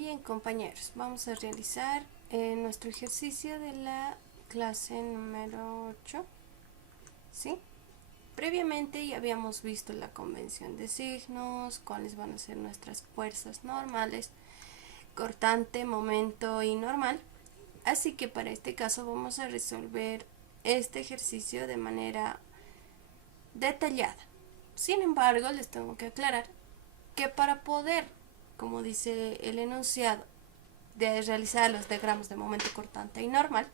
Bien, compañeros, vamos a realizar nuestro ejercicio de la clase número 8, ¿sí? Previamente ya habíamos visto la convención de signos, cuáles van a ser nuestras fuerzas normales, cortante, momento y normal. Así que para este caso vamos a resolver este ejercicio de manera detallada. Sin embargo, les tengo que aclarar que para poder, como dice el enunciado, de realizar los diagramas de momento cortante y normal,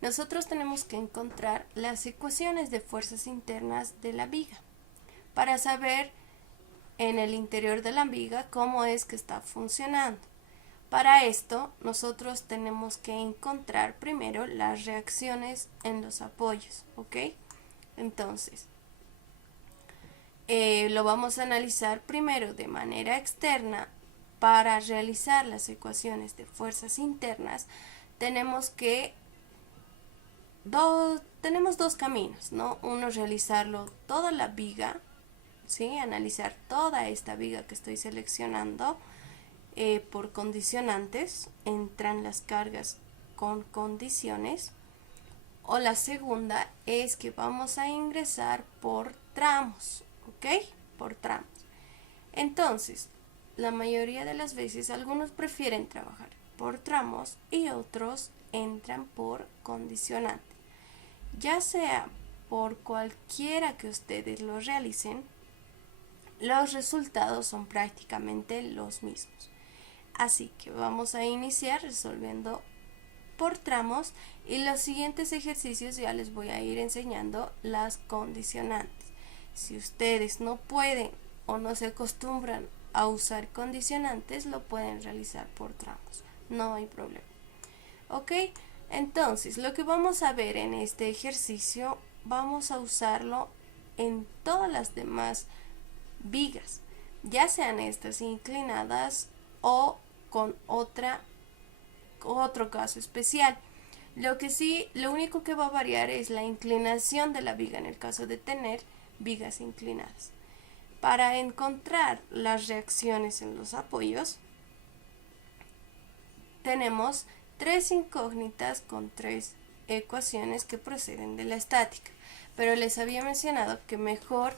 nosotros tenemos que encontrar las ecuaciones de fuerzas internas de la viga para saber en el interior de la viga cómo es que está funcionando. Para esto, nosotros tenemos que encontrar primero las reacciones en los apoyos, ¿ok? Entonces, lo vamos a analizar primero de manera externa. Para realizar las ecuaciones de fuerzas internas tenemos dos caminos, ¿no? Uno, realizarlo toda la viga, ¿sí? Analizar toda esta viga que estoy seleccionando por condicionantes, entran las cargas con condiciones. O la segunda es que vamos a ingresar por tramos, ¿ok? Por tramos. Entonces, la mayoría de las veces algunos prefieren trabajar por tramos y otros entran por condicionante. Ya sea por cualquiera que ustedes lo realicen, los resultados son prácticamente los mismos. Así que vamos a iniciar resolviendo por tramos y los siguientes ejercicios ya les voy a ir enseñando las condicionantes. Si ustedes no pueden o no se acostumbran a usar condicionantes, lo pueden realizar por tramos, no hay problema. Ok, entonces lo que vamos a ver en este ejercicio, vamos a usarlo en todas las demás vigas, ya sean estas inclinadas o con otro caso especial. Lo único que va a variar es la inclinación de la viga en el caso de tener vigas inclinadas. Para encontrar las reacciones en los apoyos, tenemos tres incógnitas con tres ecuaciones que proceden de la estática. Pero les había mencionado que mejor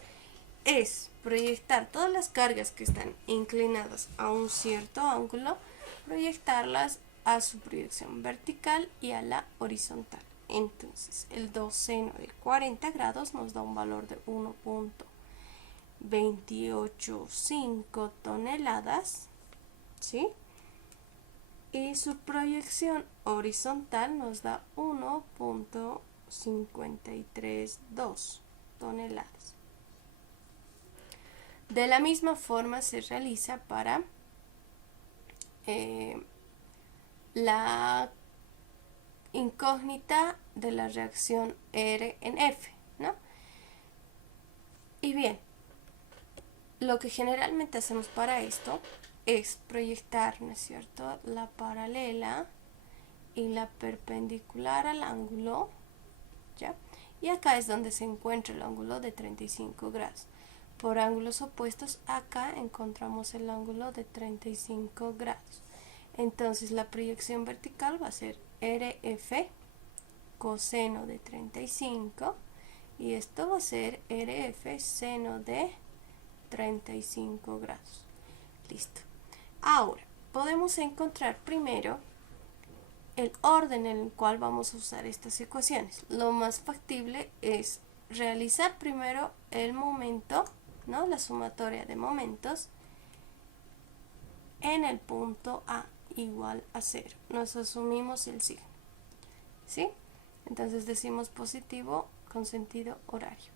es proyectar todas las cargas que están inclinadas a un cierto ángulo, proyectarlas a su proyección vertical y a la horizontal. Entonces, el 2 seno de 40 grados nos da un valor de 1.285 toneladas, ¿sí? Y su proyección horizontal nos da 1.532 toneladas. De la misma forma se realiza para la incógnita de la reacción R en F, ¿no? Y bien, lo que generalmente hacemos para esto es proyectar, ¿no es cierto?, la paralela y la perpendicular al ángulo, ¿ya? Y acá es donde se encuentra el ángulo de 35 grados. Por ángulos opuestos, acá encontramos el ángulo de 35 grados. Entonces la proyección vertical va a ser RF coseno de 35 y esto va a ser RF seno de 35 grados. Listo. Ahora, podemos encontrar primero el orden en el cual vamos a usar estas ecuaciones. Lo más factible es realizar primero el momento, ¿no?, la sumatoria de momentos en el punto A igual a 0. Nos asumimos el signo, ¿sí? Entonces decimos positivo con sentido horario.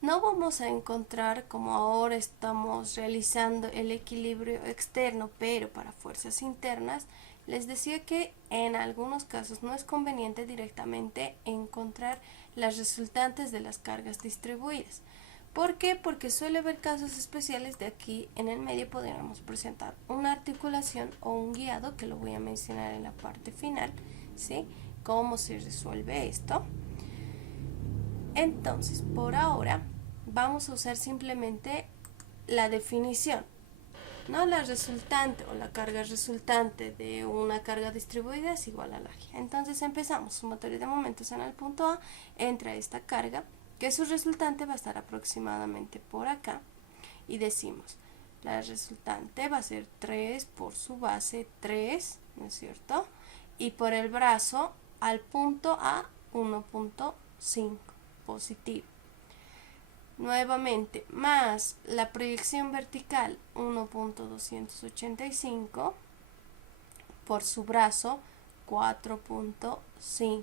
No vamos a encontrar, como ahora estamos realizando el equilibrio externo, pero para fuerzas internas, les decía que en algunos casos no es conveniente directamente encontrar las resultantes de las cargas distribuidas. ¿Por qué? Porque suele haber casos especiales. De aquí en el medio podríamos presentar una articulación o un guiado, que lo voy a mencionar en la parte final, ¿sí? ¿Cómo se resuelve esto? Entonces, por ahora, vamos a usar simplemente la definición. ¿no? La resultante o la carga resultante de una carga distribuida es igual a la G. Entonces empezamos, sumatoria de momentos en el punto A, entra esta carga, que su resultante va a estar aproximadamente por acá, y decimos, la resultante va a ser 3 por su base 3, ¿no es cierto? Y por el brazo al punto A 1.5 positivo. Nuevamente, más la proyección vertical 1.285 por su brazo 4.5.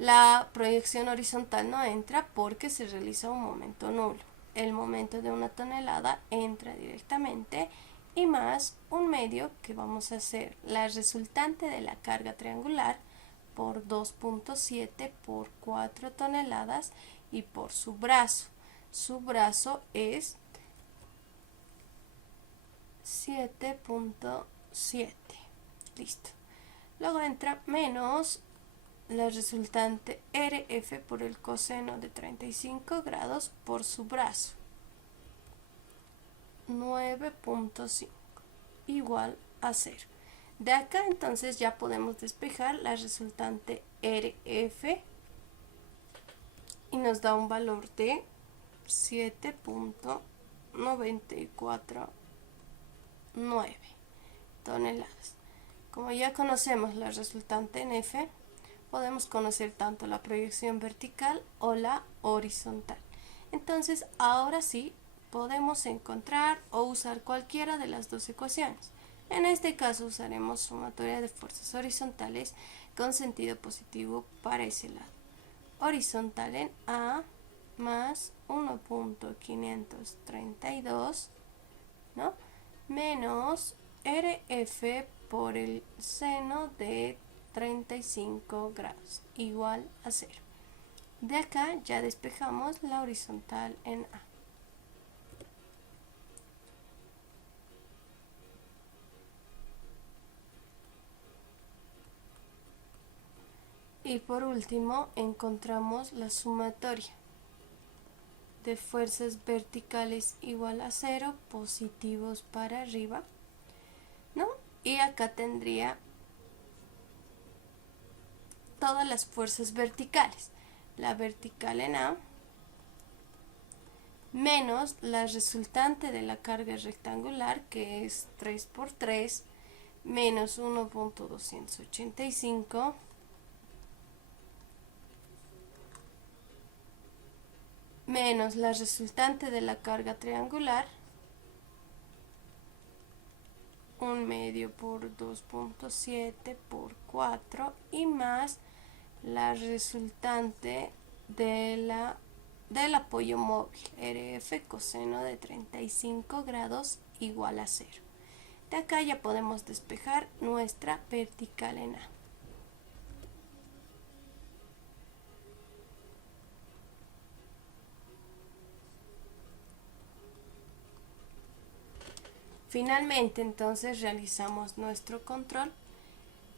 La proyección horizontal no entra porque se realiza un momento nulo. El momento de una tonelada entra directamente y más un medio que vamos a hacer la resultante de la carga triangular por 2.7 por 4 toneladas y por su brazo. Su brazo es 7.7. Listo. Luego entra menos la resultante RF por el coseno de 35 grados por su brazo. 9.5 igual a 0. De acá entonces ya podemos despejar la resultante RF y nos da un valor de 7.949 toneladas. Como ya conocemos la resultante en F, podemos conocer tanto la proyección vertical o la horizontal. Entonces, ahora sí, podemos encontrar o usar cualquiera de las dos ecuaciones. En este caso usaremos sumatoria de fuerzas horizontales con sentido positivo para ese lado. Horizontal en A más 1.532, ¿no? Menos RF por el seno de 35 grados, igual a 0. De acá ya despejamos la horizontal en A. Y por último encontramos la sumatoria de fuerzas verticales igual a 0, positivos para arriba, ¿no? Y acá tendría todas las fuerzas verticales. La vertical en A menos la resultante de la carga rectangular, que es 3 por 3, menos 1.285 menos la resultante de la carga triangular, 1 medio por 2.7 por 4 y más la resultante del apoyo móvil RF coseno de 35 grados igual a 0. De acá ya podemos despejar nuestra vertical en A. Finalmente, entonces realizamos nuestro control,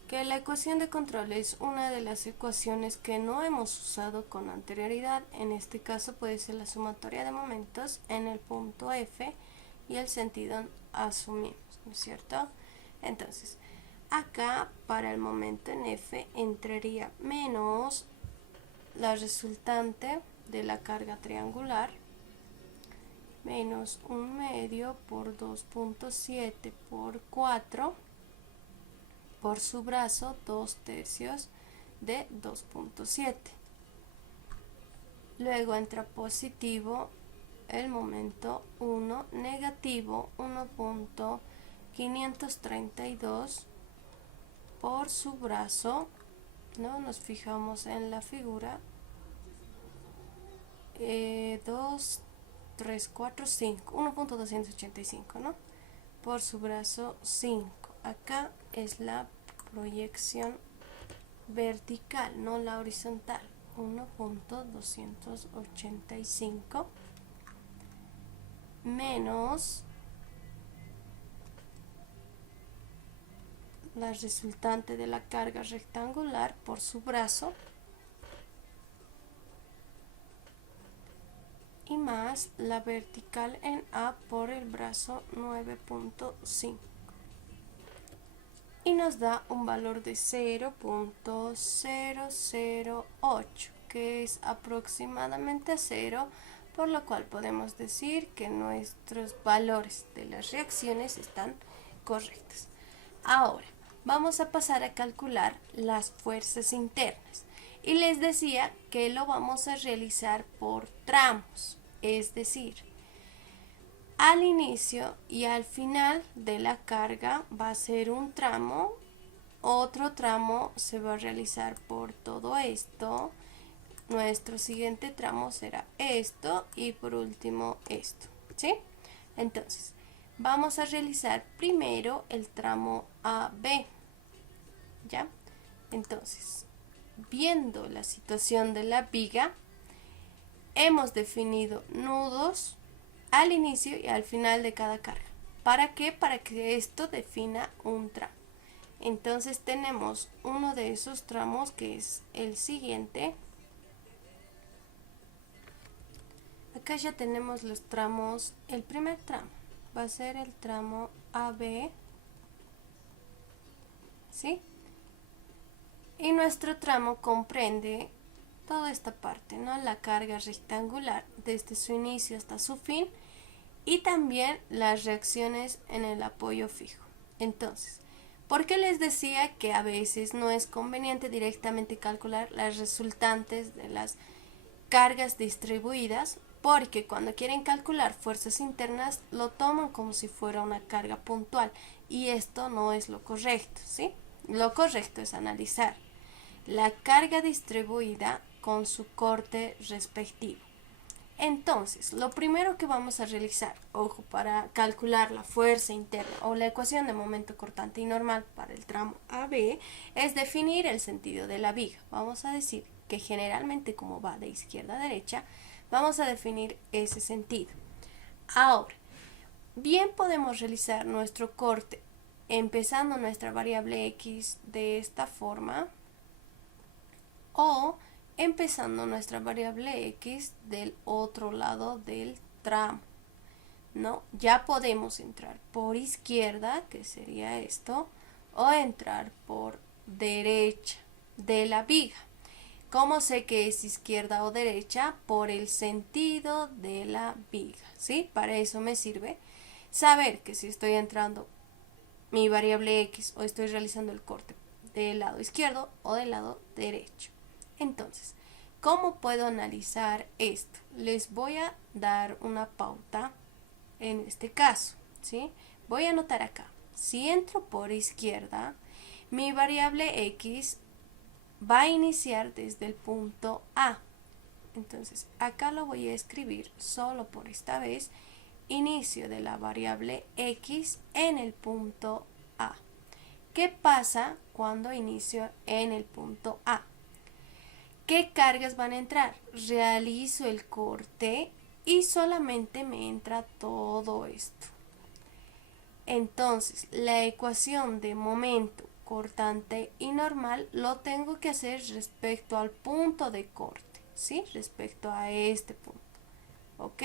que la ecuación de control es una de las ecuaciones que no hemos usado con anterioridad. En este caso puede ser la sumatoria de momentos en el punto F y el sentido asumimos, ¿no es cierto? Entonces, acá para el momento en F entraría menos la resultante de la carga triangular, menos 1 medio por 2.7 por 4 por su brazo 2 tercios de 2.7. Luego entra positivo el momento 1, negativo 1.532 por su brazo, ¿no? Nos fijamos en la figura, 2, 3, 4, 5, 1.285, ¿no? Por su brazo 5. Acá es la proyección vertical, no la horizontal. 1.285 menos la resultante de la carga rectangular por su brazo y y más la vertical en A por el brazo 9.5. Y nos da un valor de 0.008, que es aproximadamente 0, por lo cual podemos decir que nuestros valores de las reacciones están correctos. Ahora, vamos a pasar a calcular las fuerzas internas. Y les decía que lo vamos a realizar por tramos, es decir, al inicio y al final de la carga va a ser un tramo, otro tramo se va a realizar por todo esto, nuestro siguiente tramo será esto y por último esto, ¿sí? Entonces, vamos a realizar primero el tramo AB, ¿ya? Entonces, viendo la situación de la viga, hemos definido nudos al inicio y al final de cada carga. ¿Para qué? Para que esto defina un tramo. Entonces tenemos uno de esos tramos que es el siguiente. Acá ya tenemos los tramos. El primer tramo va a ser el tramo AB, ¿sí? Y nuestro tramo comprende toda esta parte, ¿no? La carga rectangular desde su inicio hasta su fin y también las reacciones en el apoyo fijo. Entonces, ¿por qué les decía que a veces no es conveniente directamente calcular las resultantes de las cargas distribuidas? Porque cuando quieren calcular fuerzas internas lo toman como si fuera una carga puntual y esto no es lo correcto, ¿sí? Lo correcto es analizar la carga distribuida con su corte respectivo. Entonces, lo primero que vamos a realizar, ojo, para calcular la fuerza interna o la ecuación de momento cortante y normal para el tramo AB, es definir el sentido de la viga. Vamos a decir que generalmente como va de izquierda a derecha, vamos a definir ese sentido. Ahora, bien podemos realizar nuestro corte empezando nuestra variable X de esta forma, o empezando nuestra variable X del otro lado del tramo, ¿no? Ya podemos entrar por izquierda, que sería esto, o entrar por derecha de la viga. ¿Cómo sé que es izquierda o derecha? Por el sentido de la viga, ¿sí? Para eso me sirve saber que si estoy entrando mi variable X o estoy realizando el corte del lado izquierdo o del lado derecho. Entonces, ¿cómo puedo analizar esto? Les voy a dar una pauta en este caso, ¿sí? Voy a anotar acá. Si entro por izquierda, mi variable X va a iniciar desde el punto A. Entonces, acá lo voy a escribir solo por esta vez. Inicio de la variable X en el punto A. ¿Qué pasa cuando inicio en el punto A? ¿Qué cargas van a entrar? Realizo el corte y solamente me entra todo esto. Entonces, la ecuación de momento cortante y normal lo tengo que hacer respecto al punto de corte, ¿sí? Respecto a este punto, ¿ok?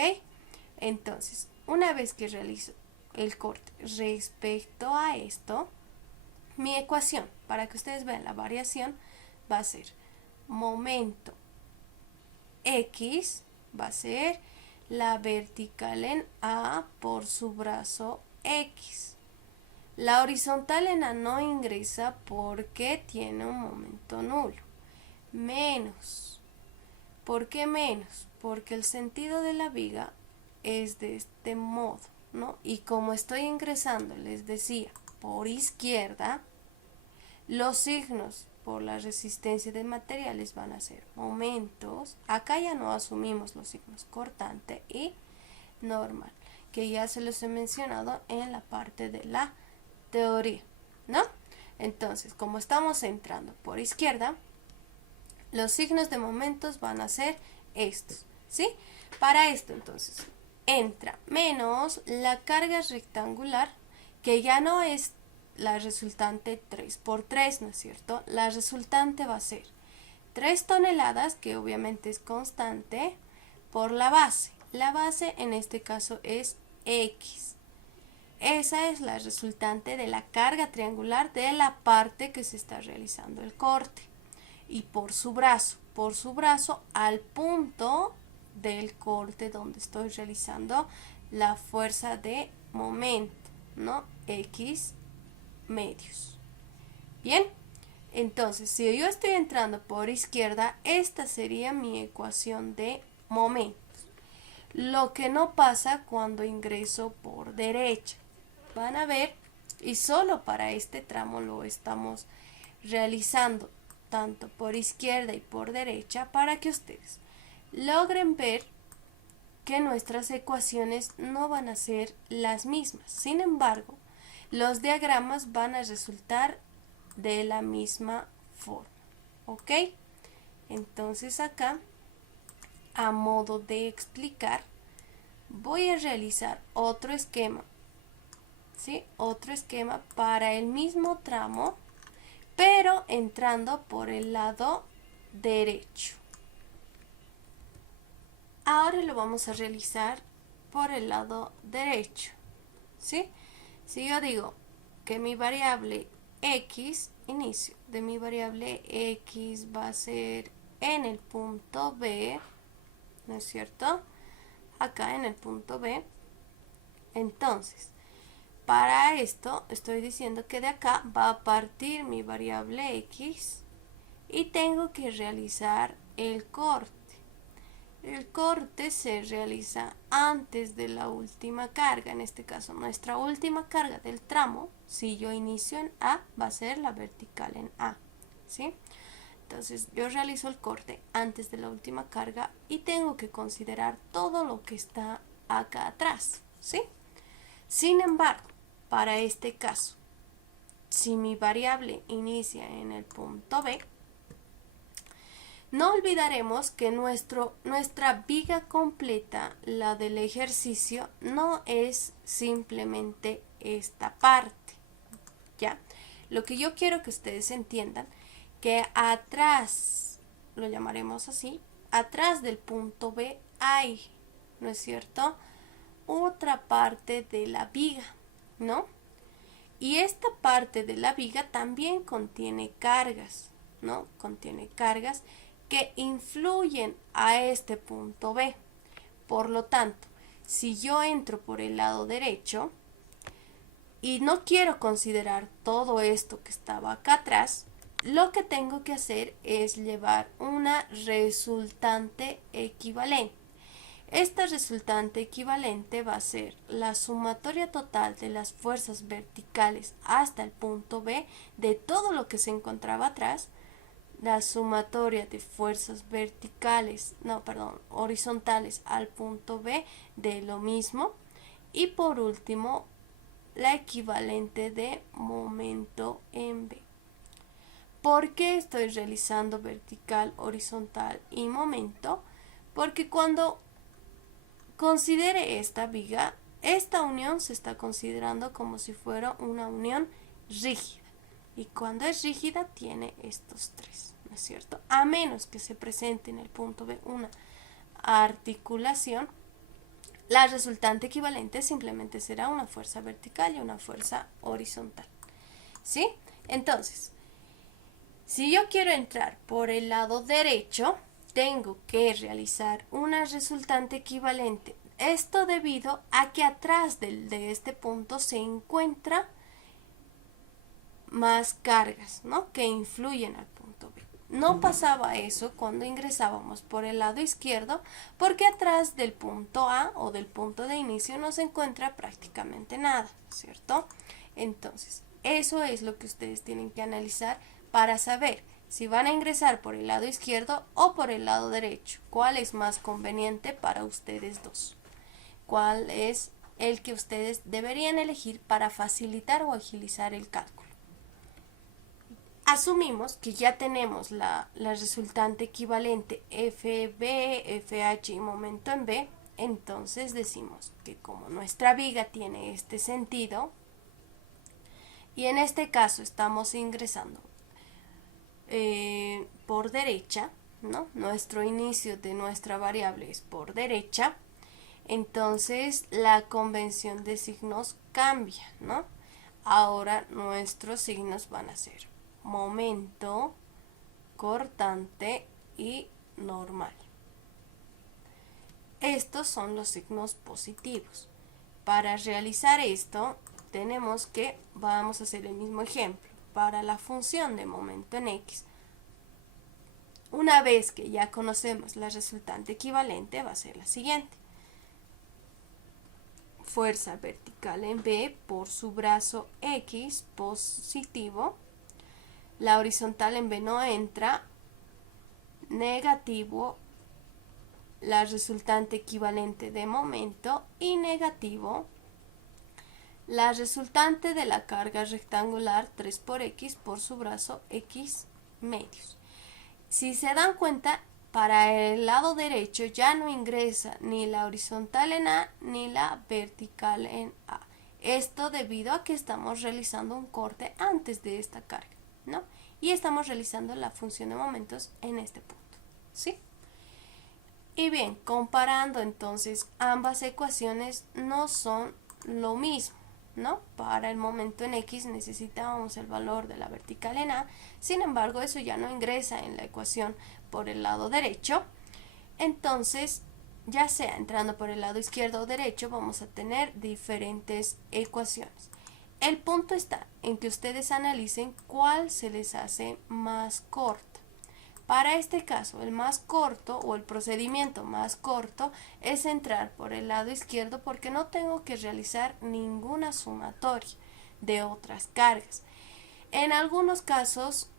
Entonces, una vez que realizo el corte respecto a esto, mi ecuación, para que ustedes vean la variación, va a ser momento X, va a ser la vertical en A por su brazo X. La horizontal en A no ingresa porque tiene un momento nulo. Menos. ¿Por qué menos? Porque el sentido de la viga es de este modo, ¿no? Y como estoy ingresando, les decía, por izquierda, los signos por la resistencia de materiales van a ser momentos. Acá ya no asumimos los signos cortante y normal, que ya se los he mencionado en la parte de la teoría, ¿no? Entonces, como estamos entrando por izquierda, los signos de momentos van a ser estos, ¿sí? Para esto, entonces, entra menos la carga rectangular, que ya no es la resultante 3 por 3, ¿no es cierto? La resultante va a ser 3 toneladas, que obviamente es constante, por la base. La base en este caso es X. Esa es la resultante de la carga triangular de la parte que se está realizando el corte. Y por su brazo al punto del corte donde estoy realizando la fuerza de momento, ¿no? X medios. Bien, entonces si yo estoy entrando por izquierda, esta sería mi ecuación de momentos. Lo que no pasa cuando ingreso por derecha. Van a ver, y solo para este tramo lo estamos realizando tanto por izquierda y por derecha para que ustedes logren ver que nuestras ecuaciones no van a ser las mismas. Sin embargo, los diagramas van a resultar de la misma forma. ¿Ok? Entonces acá, a modo de explicar, voy a realizar otro esquema. ¿Sí? Otro esquema para el mismo tramo, pero entrando por el lado derecho. Ahora lo vamos a realizar por el lado derecho. ¿Sí? Si yo digo que mi variable X, inicio de mi variable X va a ser en el punto B, ¿no es cierto? Acá en el punto B. Entonces, para esto estoy diciendo que de acá va a partir mi variable X y tengo que realizar el corte. El corte se realiza antes de la última carga, en este caso nuestra última carga del tramo, si yo inicio en A, va a ser la vertical en A, ¿sí? Entonces yo realizo el corte antes de la última carga y tengo que considerar todo lo que está acá atrás, ¿sí? Sin embargo, para este caso, si mi variable inicia en el punto B, no olvidaremos que nuestra viga completa, la del ejercicio, no es simplemente esta parte, ¿ya? Lo que yo quiero que ustedes entiendan, que atrás, lo llamaremos así, atrás del punto B hay, ¿no es cierto?, otra parte de la viga, ¿no? Y esta parte de la viga también contiene cargas, ¿no? Contiene cargas que influyen a este punto B. Por lo tanto, si yo entro por el lado derecho y no quiero considerar todo esto que estaba acá atrás, lo que tengo que hacer es llevar una resultante equivalente. Esta resultante equivalente va a ser la sumatoria total de las fuerzas verticales hasta el punto B de todo lo que se encontraba atrás, la sumatoria de fuerzas horizontales al punto B de lo mismo, y por último la equivalente de momento en B. ¿Por qué estoy realizando vertical, horizontal y momento? Porque cuando considere esta viga, esta unión se está considerando como si fuera una unión rígida. Y cuando es rígida tiene estos tres, ¿no es cierto? A menos que se presente en el punto B una articulación, la resultante equivalente simplemente será una fuerza vertical y una fuerza horizontal. ¿Sí? Entonces, si yo quiero entrar por el lado derecho, tengo que realizar una resultante equivalente. Esto debido a que atrás de este punto se encuentra más cargas, ¿no?, que influyen al punto B. No pasaba eso cuando ingresábamos por el lado izquierdo, porque atrás del punto A o del punto de inicio no se encuentra prácticamente nada, ¿cierto? Entonces, eso es lo que ustedes tienen que analizar para saber si van a ingresar por el lado izquierdo o por el lado derecho. ¿Cuál es más conveniente para ustedes dos? ¿Cuál es el que ustedes deberían elegir para facilitar o agilizar el cálculo? Asumimos que ya tenemos la resultante equivalente FB, FH y momento en B, entonces decimos que como nuestra viga tiene este sentido, y en este caso estamos ingresando por derecha, ¿no? Nuestro inicio de nuestra variable es por derecha, Entonces la convención de signos cambia, ¿no? Ahora nuestros signos van a ser momento, cortante y normal. Estos son los signos positivos. Para realizar esto, vamos a hacer el mismo ejemplo. Para la función de momento en X, una vez que ya conocemos la resultante equivalente, va a ser la siguiente. Fuerza vertical en B por su brazo X positivo. La horizontal en B no entra, negativo, la resultante equivalente de momento, y negativo, la resultante de la carga rectangular 3 por X por su brazo X medios. Si se dan cuenta, para el lado derecho ya no ingresa ni la horizontal en A ni la vertical en A. Esto debido a que estamos realizando un corte antes de esta carga, ¿no? Y estamos realizando la función de momentos en este punto, ¿sí? Y bien, comparando entonces ambas ecuaciones no son lo mismo, ¿no? Para el momento en X necesitábamos el valor de la vertical en A, sin embargo eso ya no ingresa en la ecuación por el lado derecho. Entonces, ya sea entrando por el lado izquierdo o derecho, vamos a tener diferentes ecuaciones. El punto está en que ustedes analicen cuál se les hace más corta. Para este caso, el más corto o el procedimiento más corto es entrar por el lado izquierdo porque no tengo que realizar ninguna sumatoria de otras cargas. En algunos casos,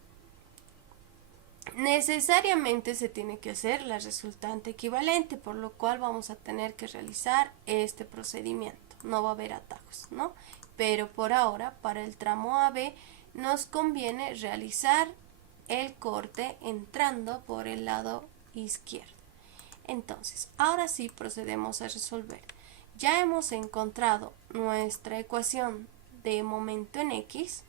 necesariamente se tiene que hacer la resultante equivalente, por lo cual vamos a tener que realizar este procedimiento. No va a haber atajos, ¿no? Pero por ahora, para el tramo AB, nos conviene realizar el corte entrando por el lado izquierdo. Entonces, ahora sí procedemos a resolver. Ya hemos encontrado nuestra ecuación de momento en X.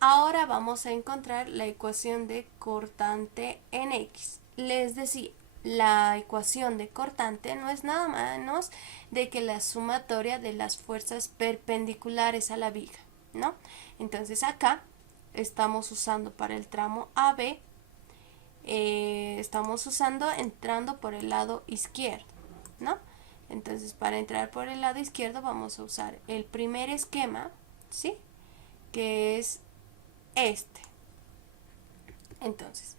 Ahora vamos a encontrar la ecuación de cortante en X. Les decía, la ecuación de cortante no es nada menos de que la sumatoria de las fuerzas perpendiculares a la viga, ¿no? Entonces acá estamos usando para el tramo AB, estamos usando entrando por el lado izquierdo, ¿no? Entonces para entrar por el lado izquierdo vamos a usar el primer esquema, ¿sí? Que es este. Entonces,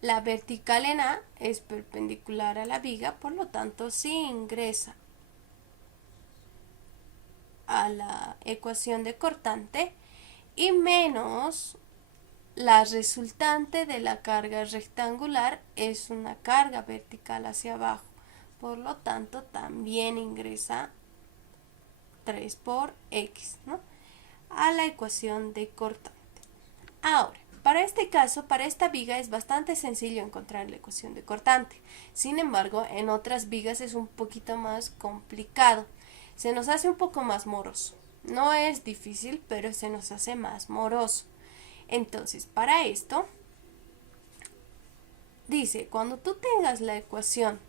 la vertical en A es perpendicular a la viga, por lo tanto, sí ingresa a la ecuación de cortante, y menos la resultante de la carga rectangular es una carga vertical hacia abajo, por lo tanto, también ingresa 3 por X, ¿no? A la ecuación de cortante. Ahora, para este caso, para esta viga es bastante sencillo encontrar la ecuación de cortante. Sin embargo, en otras vigas es un poquito más complicado. Se nos hace un poco más moroso. No es difícil, pero se nos hace más moroso. Entonces, para esto, dice, cuando tú tengas la ecuación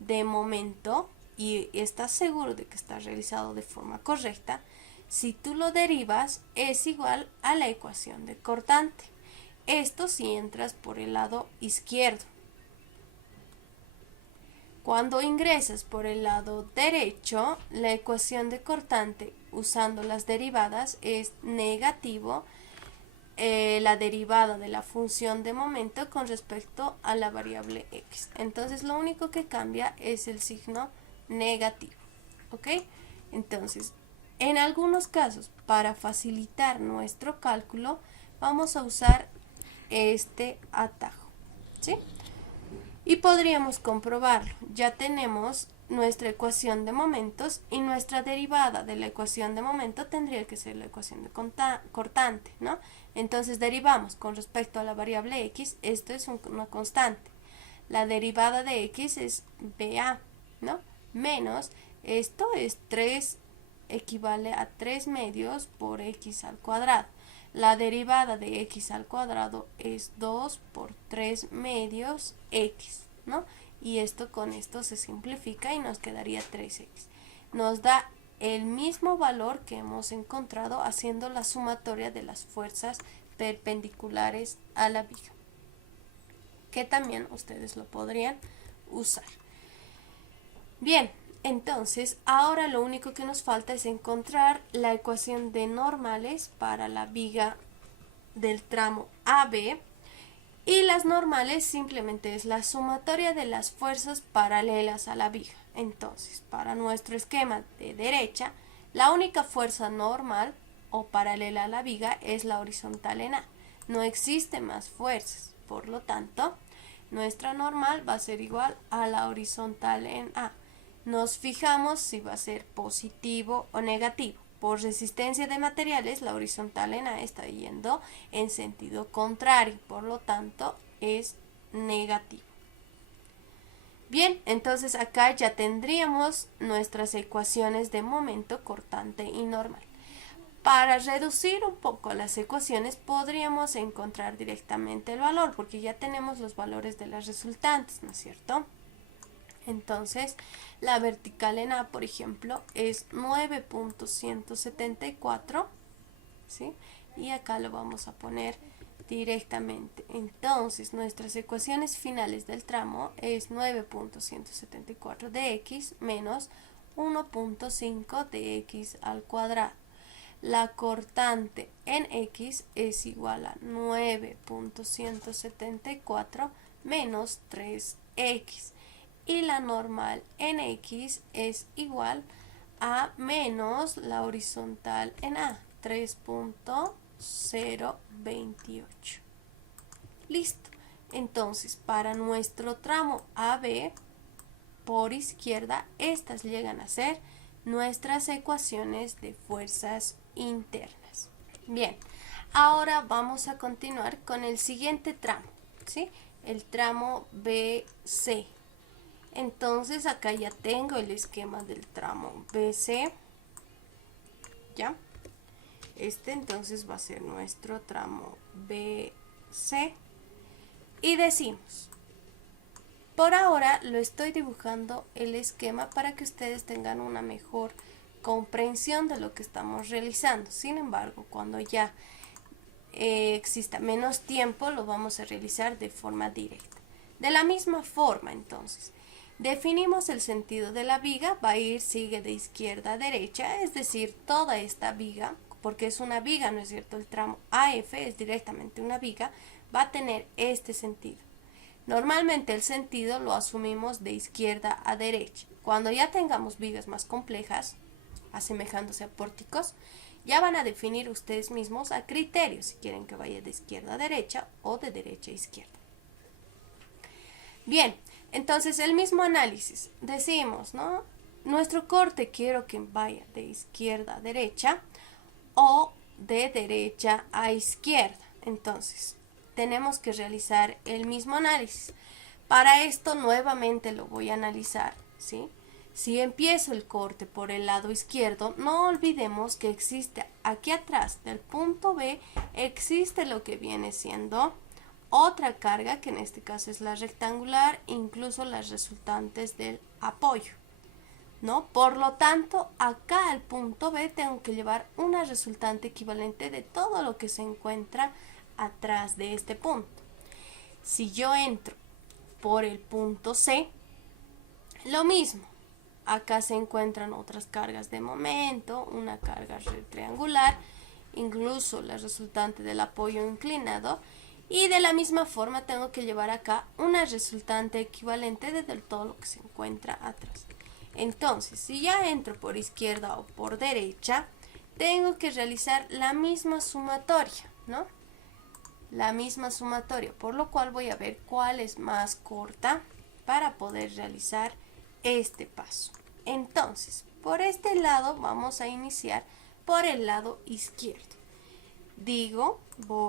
de momento y estás seguro de que está realizado de forma correcta, si tú lo derivas es igual a la ecuación de cortante. Esto si entras por el lado izquierdo. Cuando ingresas por el lado derecho, la ecuación de cortante usando las derivadas es negativo la derivada de la función de momento con respecto a la variable x. Entonces lo único que cambia es el signo negativo. ¿Ok? Entonces, en algunos casos, para facilitar nuestro cálculo, vamos a usar este atajo, ¿sí? Y podríamos comprobarlo. Ya tenemos nuestra ecuación de momentos y nuestra derivada de la ecuación de momento tendría que ser la ecuación de cortante, ¿no? Entonces derivamos con respecto a la variable x, esto es una constante. La derivada de x es BA, ¿no? Menos, esto es 3, equivale a 3 medios por x al cuadrado. La derivada de x al cuadrado es 2 por 3 medios x, ¿no? y esto con esto se simplifica y nos quedaría 3x. Nos da el mismo valor que hemos encontrado haciendo la sumatoria de las fuerzas perpendiculares a la viga, que también ustedes lo podrían usar. Bien, entonces ahora lo único que nos falta es encontrar la ecuación de normales para la viga del tramo AB, y las normales simplemente es la sumatoria de las fuerzas paralelas a la viga. Entonces, para nuestro esquema de derecha, la única fuerza normal o paralela a la viga es la horizontal en A. No existe más fuerzas, por lo tanto, nuestra normal va a ser igual a la horizontal en A. Nos fijamos si va a ser positivo o negativo. Por resistencia de materiales, la horizontal en A está yendo en sentido contrario, por lo tanto es negativo. Bien, entonces acá ya tendríamos nuestras ecuaciones de momento cortante y normal. Para reducir un poco las ecuaciones podríamos encontrar directamente el valor, porque ya tenemos los valores de las resultantes, ¿no es cierto? Entonces, la vertical en A, por ejemplo, es 9.174, ¿sí? Y acá lo vamos a poner directamente. Entonces, nuestras ecuaciones finales del tramo es 9.174 de x menos 1.5 de x al cuadrado. La cortante en x es igual a 9.174 menos 3x. Y la normal en x es igual a menos la horizontal en A, 3.028. Listo. Entonces, para nuestro tramo AB por izquierda, estas llegan a ser nuestras ecuaciones de fuerzas internas. Bien, ahora vamos a continuar con el siguiente tramo, ¿sí? El tramo BC. Entonces acá ya tengo el esquema del tramo BC, ¿ya? Este entonces va a ser nuestro tramo BC. Y decimos, por ahora lo estoy dibujando el esquema para que ustedes tengan una mejor comprensión de lo que estamos realizando. Sin embargo, cuando ya exista menos tiempo, lo vamos a realizar de forma directa. De la misma forma, entonces, definimos el sentido de la viga, va a ir, sigue de izquierda a derecha, es decir, toda esta viga, porque es una viga, ¿no es cierto? El tramo AF es directamente una viga, va a tener este sentido. Normalmente el sentido lo asumimos de izquierda a derecha. Cuando ya tengamos vigas más complejas, asemejándose a pórticos, ya van a definir ustedes mismos a criterio si quieren que vaya de izquierda a derecha o de derecha a izquierda. Bien, entonces el mismo análisis. Decimos, ¿no? Nuestro corte quiero que vaya de izquierda a derecha o de derecha a izquierda. Entonces, tenemos que realizar el mismo análisis. Para esto nuevamente lo voy a analizar, ¿sí? Si empiezo el corte por el lado izquierdo, no olvidemos que existe aquí atrás del punto B, existe lo que viene siendo otra carga, que en este caso es la rectangular, incluso las resultantes del apoyo, ¿no? Por lo tanto, acá al punto B tengo que llevar una resultante equivalente de todo lo que se encuentra atrás de este punto. Si yo entro por el punto C, lo mismo. Acá se encuentran otras cargas de momento, una carga triangular, incluso la resultante del apoyo inclinado, y de la misma forma tengo que llevar acá una resultante equivalente de todo lo que se encuentra atrás. Entonces, si ya entro por izquierda o por derecha, tengo que realizar la misma sumatoria, ¿no? La misma sumatoria, por lo cual voy a ver cuál es más corta para poder realizar este paso. Entonces, por este lado vamos a iniciar por el lado izquierdo. Digo,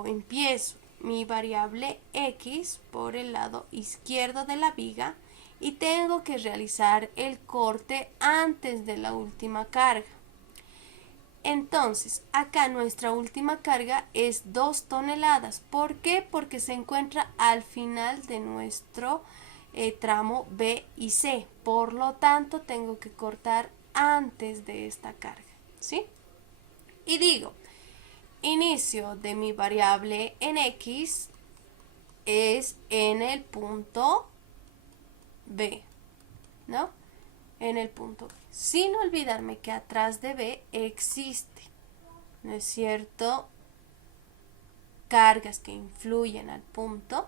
empiezo mi variable x por el lado izquierdo de la viga y tengo que realizar el corte antes de la última carga. Entonces, acá nuestra última carga es 2 toneladas. ¿Por qué? Porque se encuentra al final de nuestro tramo B y C. Por lo tanto, tengo que cortar antes de esta carga, ¿sí? Y digo, inicio de mi variable en X es en el punto B, ¿no? En el punto B. Sin olvidarme que atrás de B existe, ¿no es cierto?, cargas que influyen al punto.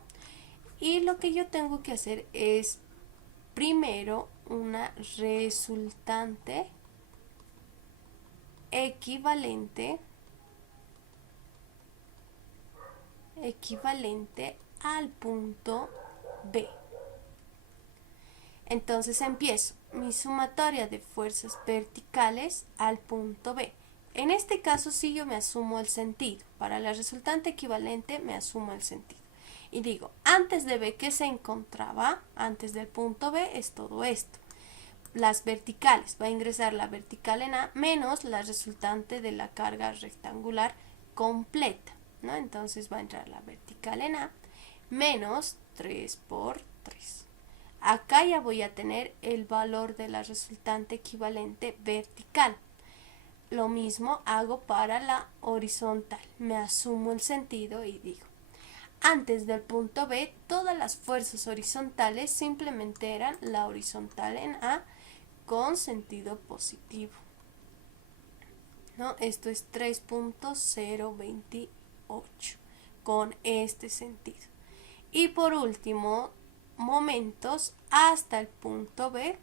Y lo que yo tengo que hacer es primero una resultante equivalente al punto B. Entonces empiezo mi sumatoria de fuerzas verticales al punto B. En este caso sí yo me asumo el sentido. Para la resultante equivalente me asumo el sentido. Y digo, antes de B, ¿qué se encontraba? Antes del punto B es todo esto. Las verticales, va a ingresar la vertical en A menos la resultante de la carga rectangular completa, ¿no? Entonces va a entrar la vertical en A menos 3 por 3. Acá ya voy a tener el valor de la resultante equivalente vertical. Lo mismo hago para la horizontal. Me asumo el sentido y digo, antes del punto B, todas las fuerzas horizontales simplemente eran la horizontal en A con sentido positivo, ¿no? Esto es 3.028 con este sentido. Y por último, momentos hasta el punto B.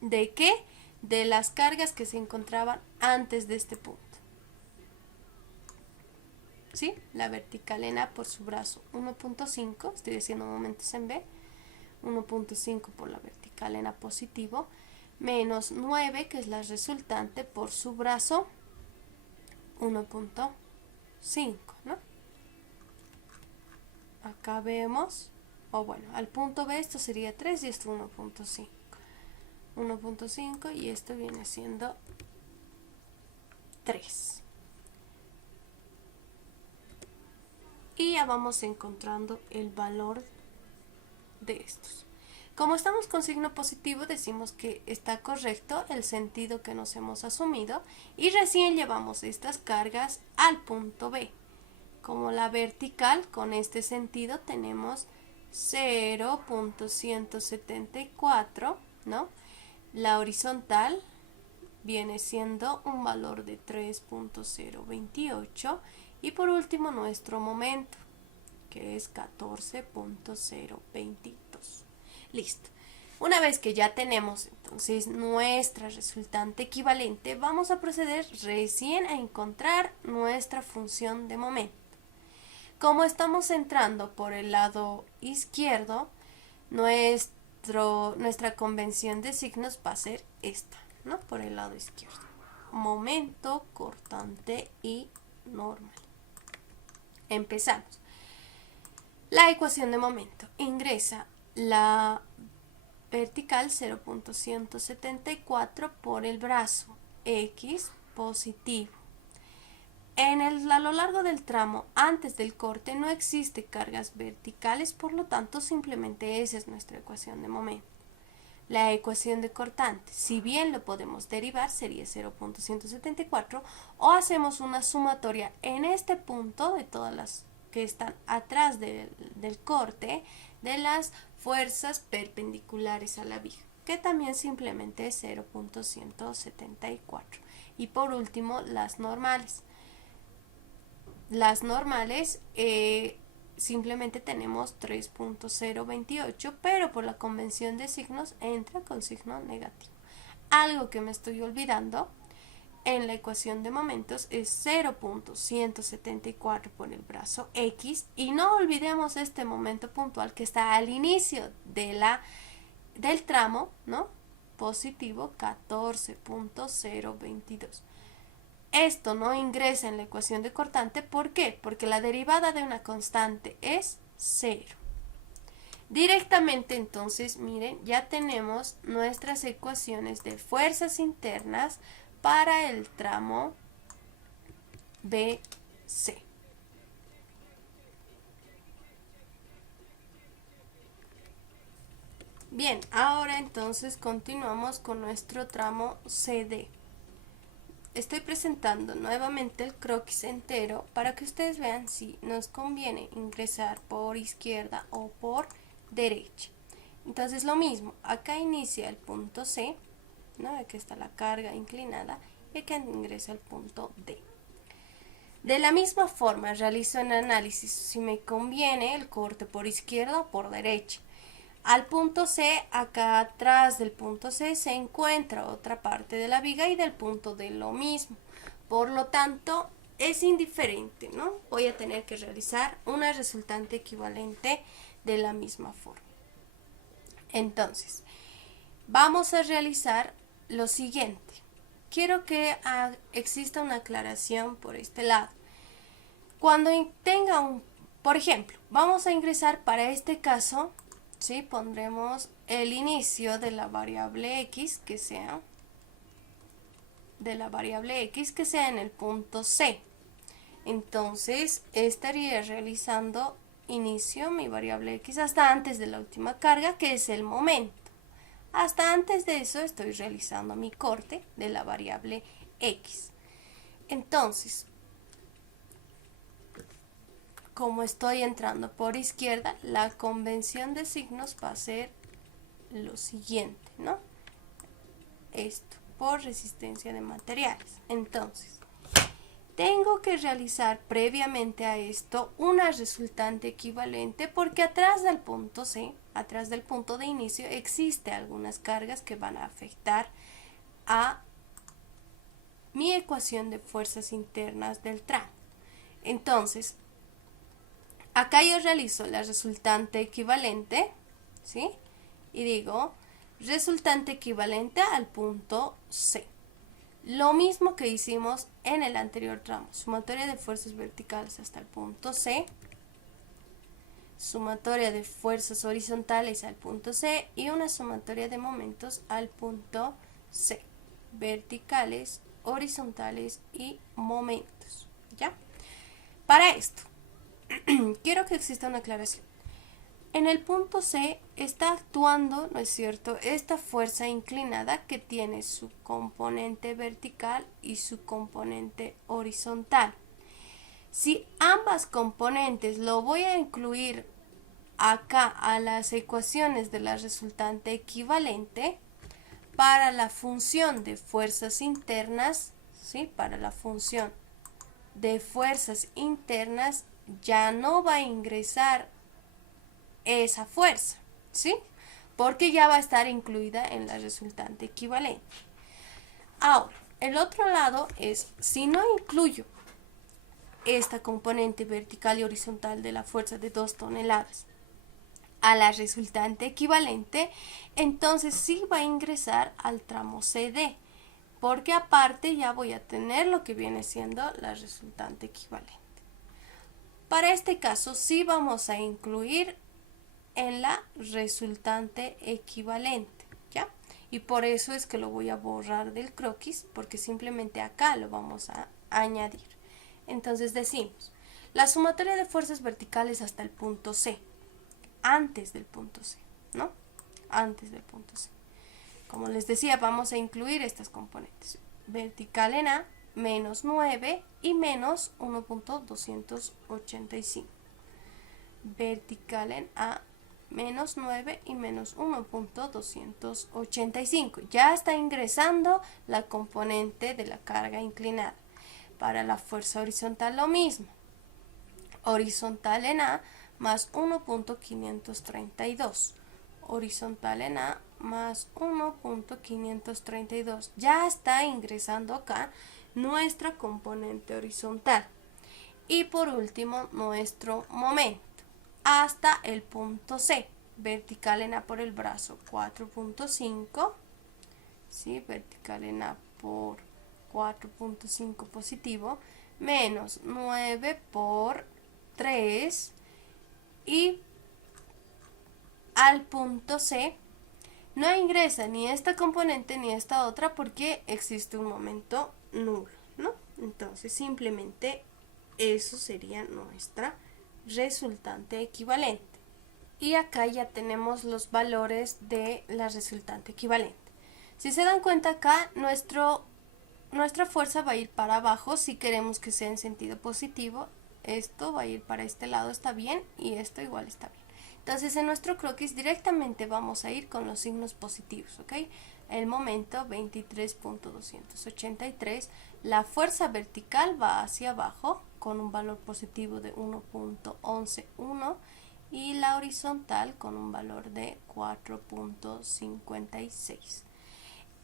¿De qué? De las cargas que se encontraban antes de este punto. ¿Sí? La vertical en A por su brazo 1.5, estoy haciendo momentos en B, 1.5 por la vertical en A positivo, menos 9, que es la resultante, por su brazo 1.5, ¿no? Acá vemos, o bueno, al punto B esto sería 3 y esto 1.5. 1.5 y esto viene siendo 3. Y ya vamos encontrando el valor de estos. Como estamos con signo positivo, decimos que está correcto el sentido que nos hemos asumido y recién llevamos estas cargas al punto B. Como la vertical, con este sentido tenemos 0.174, ¿no? La horizontal viene siendo un valor de 3.028 y por último nuestro momento, que es 14.022. Listo. Una vez que ya tenemos entonces nuestra resultante equivalente, vamos a proceder recién a encontrar nuestra función de momento. Como estamos entrando por el lado izquierdo, nuestra convención de signos va a ser esta, ¿no? Por el lado izquierdo. Momento, cortante y normal. Empezamos. La ecuación de momento. Ingresa la vertical 0.174 por el brazo X positivo. A lo largo del tramo antes del corte no existe cargas verticales, por lo tanto simplemente esa es nuestra ecuación de momento. La ecuación de cortante, si bien lo podemos derivar, sería 0.174 o hacemos una sumatoria en este punto de todas las que están atrás del corte de las fuerzas perpendiculares a la viga, que también simplemente es 0.174. Y por último, las normales. Las normales simplemente tenemos 3.028, pero por la convención de signos entra con signo negativo. Algo que me estoy olvidando en la ecuación de momentos es 0.174 por el brazo X, y no olvidemos este momento puntual que está al inicio del tramo, ¿no? Positivo 14.022. Esto no ingresa en la ecuación de cortante. ¿Por qué? Porque la derivada de una constante es 0. Directamente entonces, miren, ya tenemos nuestras ecuaciones de fuerzas internas para el tramo BC. Bien, ahora entonces continuamos con nuestro tramo CD. Estoy presentando nuevamente el croquis entero para que ustedes vean si nos conviene ingresar por izquierda o por derecha. Entonces lo mismo, acá inicia el punto C, ¿no? Aquí está la carga inclinada y acá ingresa el punto D. De la misma forma realizo el análisis si me conviene el corte por izquierda o por derecha. Al punto C, acá atrás del punto C se encuentra otra parte de la viga y del punto D lo mismo. Por lo tanto, es indiferente, ¿no? Voy a tener que realizar una resultante equivalente de la misma forma. Entonces, vamos a realizar lo siguiente. Quiero que exista una aclaración por este lado. Cuando tenga por ejemplo, vamos a ingresar para este caso, ¿sí? Pondremos el inicio de la variable x que sea en el punto C. Entonces estaría realizando inicio mi variable x hasta antes de la última carga, que es el momento. Hasta antes de eso estoy realizando mi corte de la variable x. Entonces, como estoy entrando por izquierda, la convención de signos va a ser lo siguiente, ¿no? Esto, por resistencia de materiales. Entonces, tengo que realizar previamente a esto una resultante equivalente porque atrás del punto C, atrás del punto de inicio, existe algunas cargas que van a afectar a mi ecuación de fuerzas internas del tramo. Entonces, acá yo realizo la resultante equivalente, ¿sí? Y digo, resultante equivalente al punto C. Lo mismo que hicimos en el anterior tramo, sumatoria de fuerzas verticales hasta el punto C, sumatoria de fuerzas horizontales al punto C y una sumatoria de momentos al punto C, verticales, horizontales y momentos, ¿ya? Para esto, quiero que exista una aclaración. En el punto C está actuando, ¿no es cierto?, esta fuerza inclinada que tiene su componente vertical y su componente horizontal. Si ambas componentes lo voy a incluir acá a las ecuaciones de la resultante equivalente, para la función de fuerzas internas, ¿sí?, para la función de fuerzas internas ya no va a ingresar esa fuerza, ¿sí? Porque ya va a estar incluida en la resultante equivalente. Ahora, el otro lado es, si no incluyo esta componente vertical y horizontal de la fuerza de 2 toneladas a la resultante equivalente, entonces sí va a ingresar al tramo CD, porque aparte ya voy a tener lo que viene siendo la resultante equivalente. Para este caso sí vamos a incluir en la resultante equivalente, ¿ya? Y por eso es que lo voy a borrar del croquis, porque simplemente acá lo vamos a añadir. Entonces decimos, la sumatoria de fuerzas verticales hasta el punto C, antes del punto C, ¿no? Antes del punto C. Como les decía, vamos a incluir estas componentes. Vertical en A, menos 9 y menos 1.285. Vertical en A, menos 9 y menos 1.285. Ya está ingresando la componente de la carga inclinada. Para la fuerza horizontal lo mismo. Horizontal en A más 1.532. Horizontal en A más 1.532. Ya está ingresando acá nuestra componente horizontal. Y por último, nuestro momento hasta el punto C, vertical en A por el brazo 4.5, ¿sí? Vertical en A por 4.5 positivo, menos 9 por 3, y al punto C no ingresa ni esta componente ni esta otra porque existe un momento nulo, ¿no? Entonces simplemente eso sería nuestra resultante equivalente. y acá ya tenemos los valores de la resultante equivalente. Si se dan cuenta acá, nuestra fuerza va a ir para abajo si queremos que sea en sentido positivo. Esto va a ir para este lado, está bien, y esto igual está bien. Entonces en nuestro croquis directamente vamos a ir con los signos positivos, ¿ok? El momento 23.283, la fuerza vertical va hacia abajo con un valor positivo de 1.111 y la horizontal con un valor de 4.56.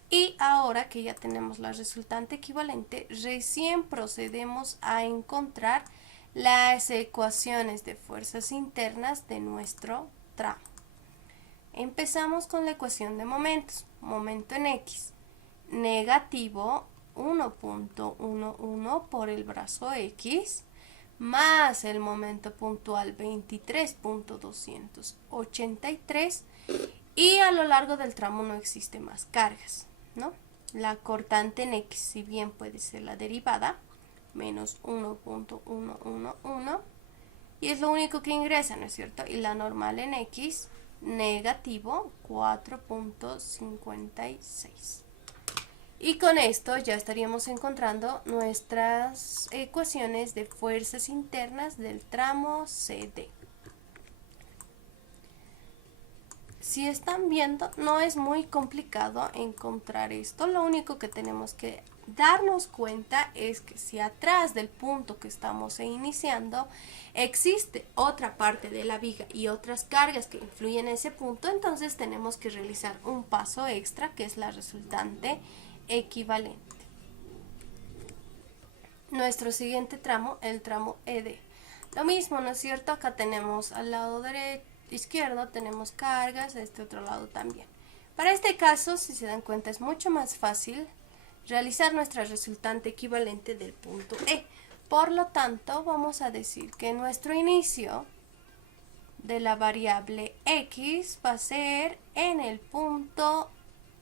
Y ahora que ya tenemos la resultante equivalente, recién procedemos a encontrar las ecuaciones de fuerzas internas de nuestro tramo. Empezamos con la ecuación de momentos. Momento en X, negativo 1.11 por el brazo X, más el momento puntual 23.283, y a lo largo del tramo no existe más cargas, ¿no? La cortante en X, si bien puede ser la derivada, menos 1.111, y es lo único que ingresa, ¿no es cierto? Y la normal en X, negativo 4.56. Y con esto ya estaríamos encontrando nuestras ecuaciones de fuerzas internas del tramo CD. Si están viendo, no es muy complicado encontrar esto. Lo único que tenemos que darnos cuenta es que si atrás del punto que estamos iniciando existe otra parte de la viga y otras cargas que influyen en ese punto, entonces tenemos que realizar un paso extra, que es la resultante equivalente. Nuestro siguiente tramo, el tramo ED. Lo mismo, ¿no es cierto? Acá tenemos al lado izquierdo tenemos cargas, a este otro lado también. Para este caso, si se dan cuenta, es mucho más fácil realizar nuestra resultante equivalente del punto E. Por lo tanto, vamos a decir que nuestro inicio de la variable X va a ser en el punto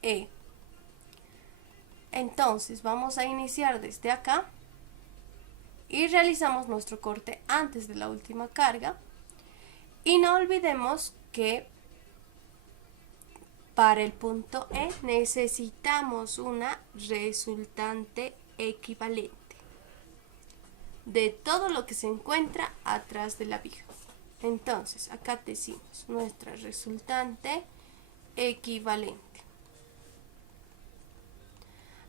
E. Entonces, vamos a iniciar desde acá y realizamos nuestro corte antes de la última carga. Y no olvidemos que para el punto E necesitamos una resultante equivalente de todo lo que se encuentra atrás de la viga. Entonces, acá decimos nuestra resultante equivalente.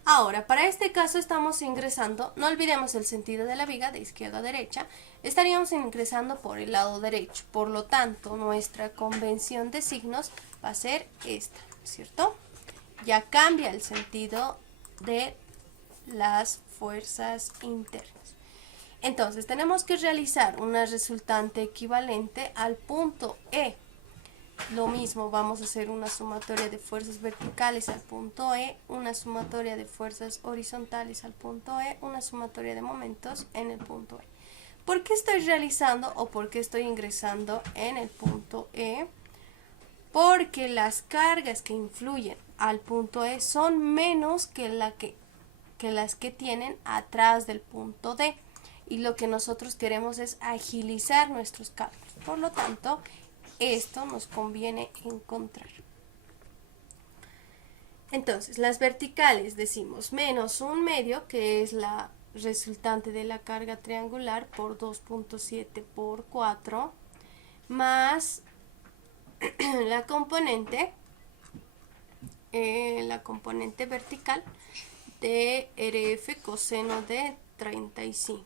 Ahora, para este caso estamos ingresando, no olvidemos el sentido de la viga de izquierda a derecha, estaríamos ingresando por el lado derecho. Por lo tanto, nuestra convención de signos va a ser esta, ¿cierto? Ya cambia el sentido de las fuerzas internas. Entonces, tenemos que realizar una resultante equivalente al punto E. Lo mismo, vamos a hacer una sumatoria de fuerzas verticales al punto E, una sumatoria de fuerzas horizontales al punto E, una sumatoria de momentos en el punto E. ¿Por qué estoy realizando o por qué estoy ingresando en el punto E? Porque las cargas que influyen al punto E son menos que las que tienen atrás del punto D. Y lo que nosotros queremos es agilizar nuestros cálculos. Por lo tanto, esto nos conviene encontrar. Entonces, las verticales decimos menos 1/2, que es la resultante de la carga triangular, por 2.7 por 4, más la componente vertical de RF coseno de 35,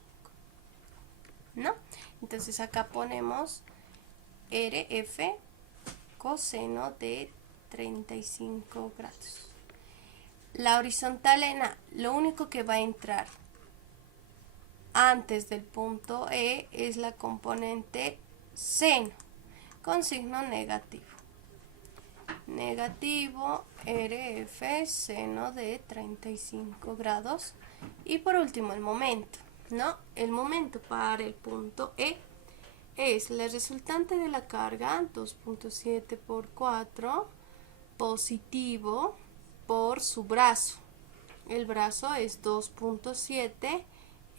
¿no? Entonces acá ponemos RF coseno de 35 grados. La horizontal en A, lo único que va a entrar antes del punto E es la componente seno con signo negativo. Negativo RF seno de 35 grados. Y por último el momento, ¿no? El momento para el punto E es la resultante de la carga 2.7 por 4 positivo por su brazo. El brazo es 2.7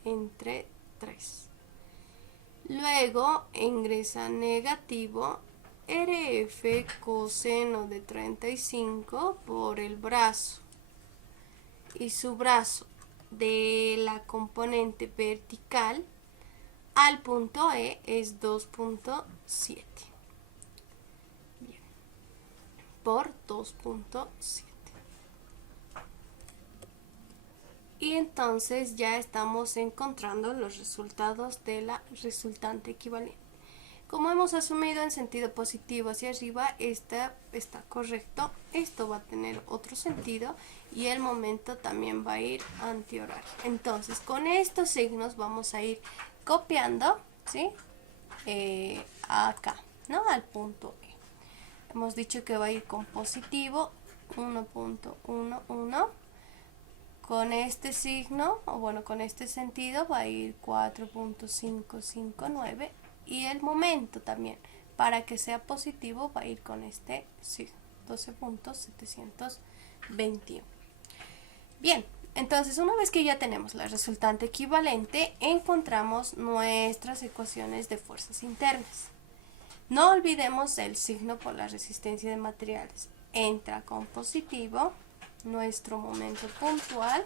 entre 3. Luego ingresa negativo RF coseno de 35 por el brazo, y su brazo de la componente vertical al punto E es 2.7 por 2.7. Y entonces ya estamos encontrando los resultados de la resultante equivalente. Como hemos asumido en sentido positivo hacia arriba, está correcto. Esto va a tener otro sentido y el momento también va a ir antihorario. Entonces, con estos signos vamos a ir copiando, ¿sí? Acá, ¿no? Al punto E. Hemos dicho que va a ir con positivo 1.11. Con este signo, o bueno, con este sentido va a ir 4.559, y el momento también, para que sea positivo, va a ir con este signo, 12.721. Bien, entonces una vez que ya tenemos la resultante equivalente, encontramos nuestras ecuaciones de fuerzas internas. No olvidemos el signo por la resistencia de materiales. Entra con positivo nuestro momento puntual,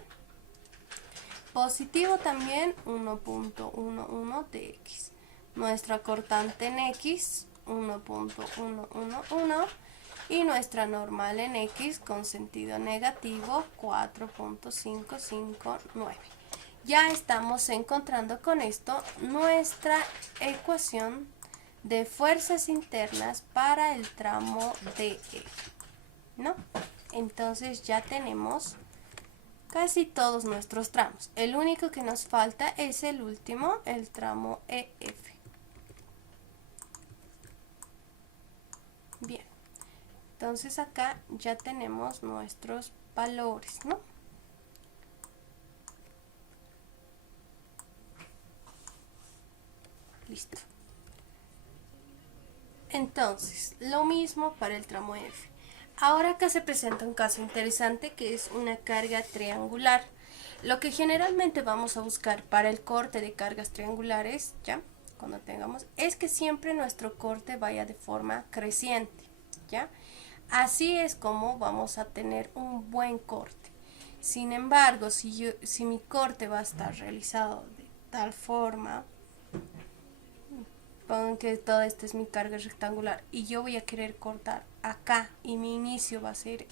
positivo también 1.11 de X, nuestra cortante en X 1.111 y nuestra normal en X con sentido negativo 4.559. Ya estamos encontrando con esto nuestra ecuación de fuerzas internas para el tramo DE, ¿no? Entonces ya tenemos casi todos nuestros tramos. El único que nos falta es el último, el tramo EF. Bien, entonces acá ya tenemos nuestros valores, ¿no? Listo. Entonces, lo mismo para el tramo F. Ahora acá se presenta un caso interesante que es una carga triangular. Lo que generalmente vamos a buscar para el corte de cargas triangulares, ¿ya? Cuando tengamos, es que siempre nuestro corte vaya de forma creciente, ¿ya? Así es como vamos a tener un buen corte. Sin embargo, si mi corte va a estar realizado de tal forma, pongan que toda esta es mi carga rectangular y yo voy a querer cortar acá y mi inicio va a ser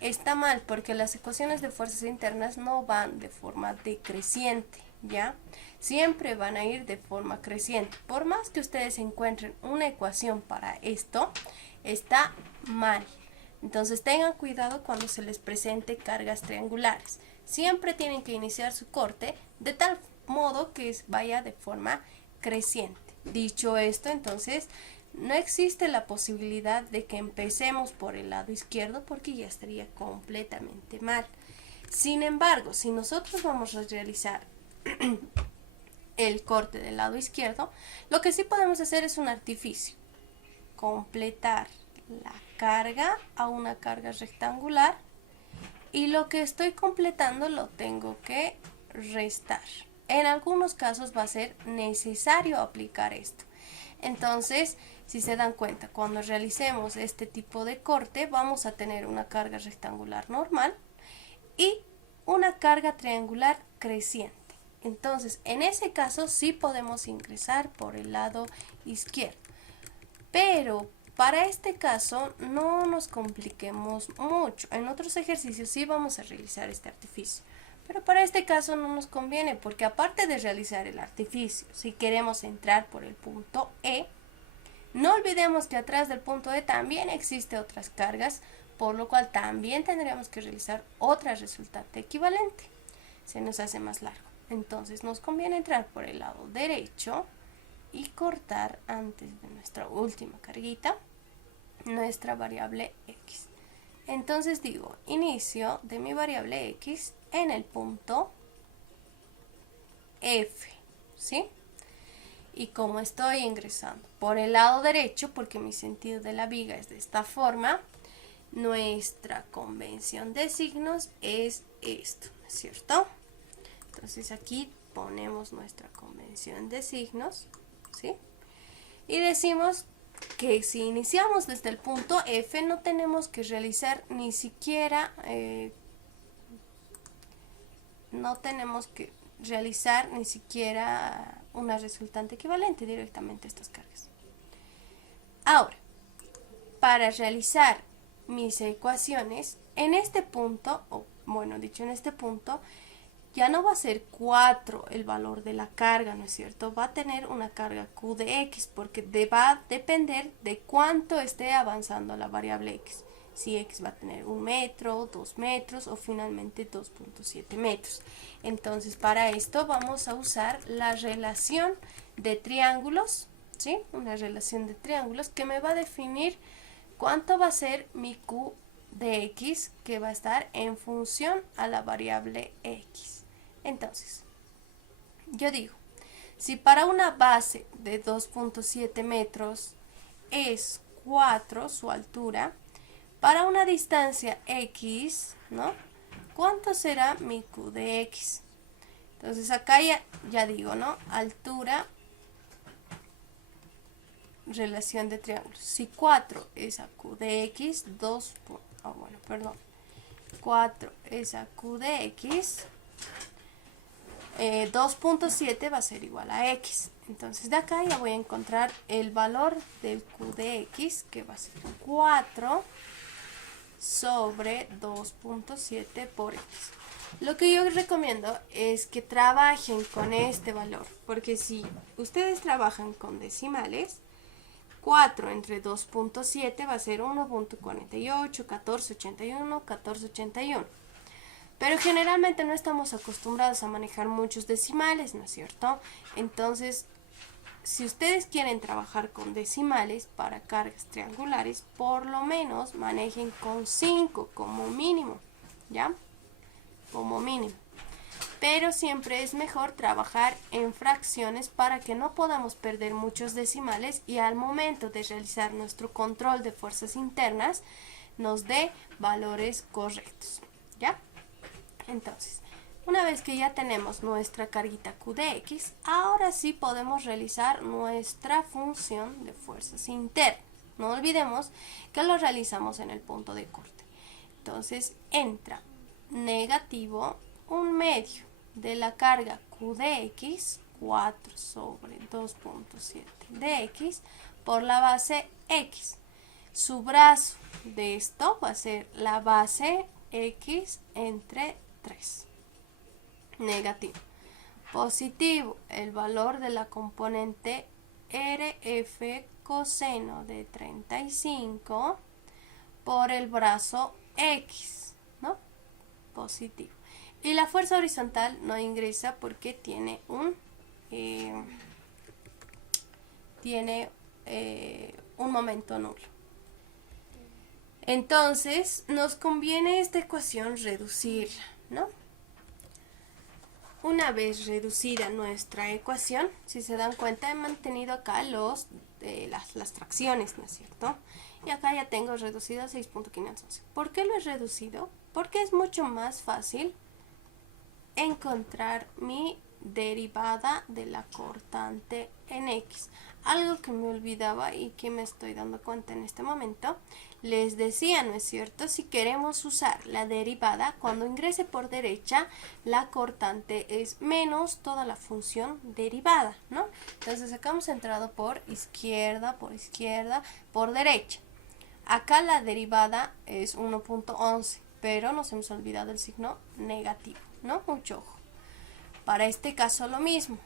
está mal, porque las ecuaciones de fuerzas internas no van de forma decreciente, ¿ya? Siempre van a ir de forma creciente. Por más que ustedes encuentren una ecuación para esto, está mal. Entonces tengan cuidado cuando se les presente cargas triangulares. Siempre tienen que iniciar su corte de tal modo que vaya de forma creciente. Dicho esto, entonces, no existe la posibilidad de que empecemos por el lado izquierdo porque ya estaría completamente mal. Sin embargo, si nosotros vamos a realizar el corte del lado izquierdo, lo que sí podemos hacer es un artificio. Completar la carga a una carga rectangular y lo que estoy completando lo tengo que restar. En algunos casos va a ser necesario aplicar esto. Entonces, si se dan cuenta, cuando realicemos este tipo de corte, vamos a tener una carga rectangular normal y una carga triangular creciente. Entonces, en ese caso sí podemos ingresar por el lado izquierdo. Pero para este caso no nos compliquemos mucho. En otros ejercicios sí vamos a realizar este artificio. Pero para este caso no nos conviene porque aparte de realizar el artificio, si queremos entrar por el punto E, no olvidemos que atrás del punto E también existe otras cargas, por lo cual también tendríamos que realizar otra resultante equivalente. Se nos hace más largo. Entonces nos conviene entrar por el lado derecho y cortar antes de nuestra última carguita nuestra variable X. Entonces digo, inicio de mi variable X en el punto F, ¿sí? Y como estoy ingresando por el lado derecho, porque mi sentido de la viga es de esta forma, nuestra convención de signos es esto, ¿no es cierto? Entonces aquí ponemos nuestra convención de signos, ¿sí? Y decimos que si iniciamos desde el punto F no tenemos que realizar ni siquiera una resultante equivalente directamente a estas cargas. Ahora, para realizar mis ecuaciones, en este punto, en este punto, ya no va a ser 4 el valor de la carga, ¿no es cierto? Va a tener una carga Q de X, porque va a depender de cuánto esté avanzando la variable X. Si X va a tener 1 metro, 2 metros o finalmente 2.7 metros. Entonces, para esto vamos a usar la relación de triángulos, ¿sí? Una relación de triángulos que me va a definir cuánto va a ser mi Q de X, que va a estar en función a la variable X. Entonces, yo digo, si para una base de 2.7 metros es 4 su altura, para una distancia X, ¿no? ¿Cuánto será mi Q de X? Entonces acá ya digo, ¿no? Altura, relación de triángulos. Si 4 es a Q de X, 4 es a Q de X, 2.7 va a ser igual a X. Entonces de acá ya voy a encontrar el valor del Q de X, que va a ser 4 sobre 2.7 por X. Lo que yo recomiendo es que trabajen con este valor, porque si ustedes trabajan con decimales, 4 entre 2.7 va a ser 1.48, 1481, 1481. Pero generalmente no estamos acostumbrados a manejar muchos decimales, ¿no es cierto? Entonces, si ustedes quieren trabajar con decimales para cargas triangulares, por lo menos manejen con 5 como mínimo, ¿ya? Como mínimo. Pero siempre es mejor trabajar en fracciones para que no podamos perder muchos decimales y al momento de realizar nuestro control de fuerzas internas nos dé valores correctos, ¿ya? Entonces, una vez que ya tenemos nuestra carguita Q de X, ahora sí podemos realizar nuestra función de fuerzas internas. No olvidemos que lo realizamos en el punto de corte. Entonces, entra negativo 1/2 de la carga Q de X, 4 sobre 2.7 de X, por la base X. Su brazo de esto va a ser la base X entre 3. Negativo. Positivo, el valor de la componente RF coseno de 35 por el brazo X, ¿no? Positivo. Y la fuerza horizontal no ingresa porque tiene un momento nulo. Entonces, nos conviene esta ecuación reducirla, ¿no? Una vez reducida nuestra ecuación, si se dan cuenta, he mantenido acá las fracciones, ¿no es cierto? Y acá ya tengo reducido a 6.511. ¿Por qué lo he reducido? Porque es mucho más fácil encontrar mi derivada de la cortante en X. Algo que me olvidaba y que me estoy dando cuenta en este momento, les decía, ¿no es cierto? Si queremos usar la derivada, cuando ingrese por derecha, la cortante es menos toda la función derivada, ¿no? Entonces acá hemos entrado por izquierda, por derecha. Acá la derivada es 1.11, pero nos hemos olvidado el signo negativo, ¿no? Mucho ojo. Para este caso lo mismo.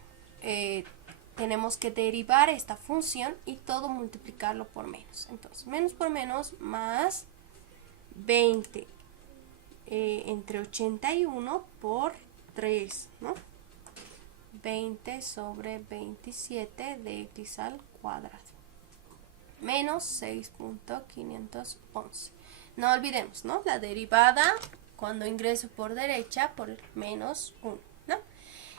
Tenemos que derivar esta función y todo multiplicarlo por menos. Entonces, menos por menos más 20 entre 81 por 3, ¿no? 20 sobre 27 de X al cuadrado. Menos 6.511. No olvidemos, ¿no? La derivada cuando ingreso por derecha por menos 1, ¿no?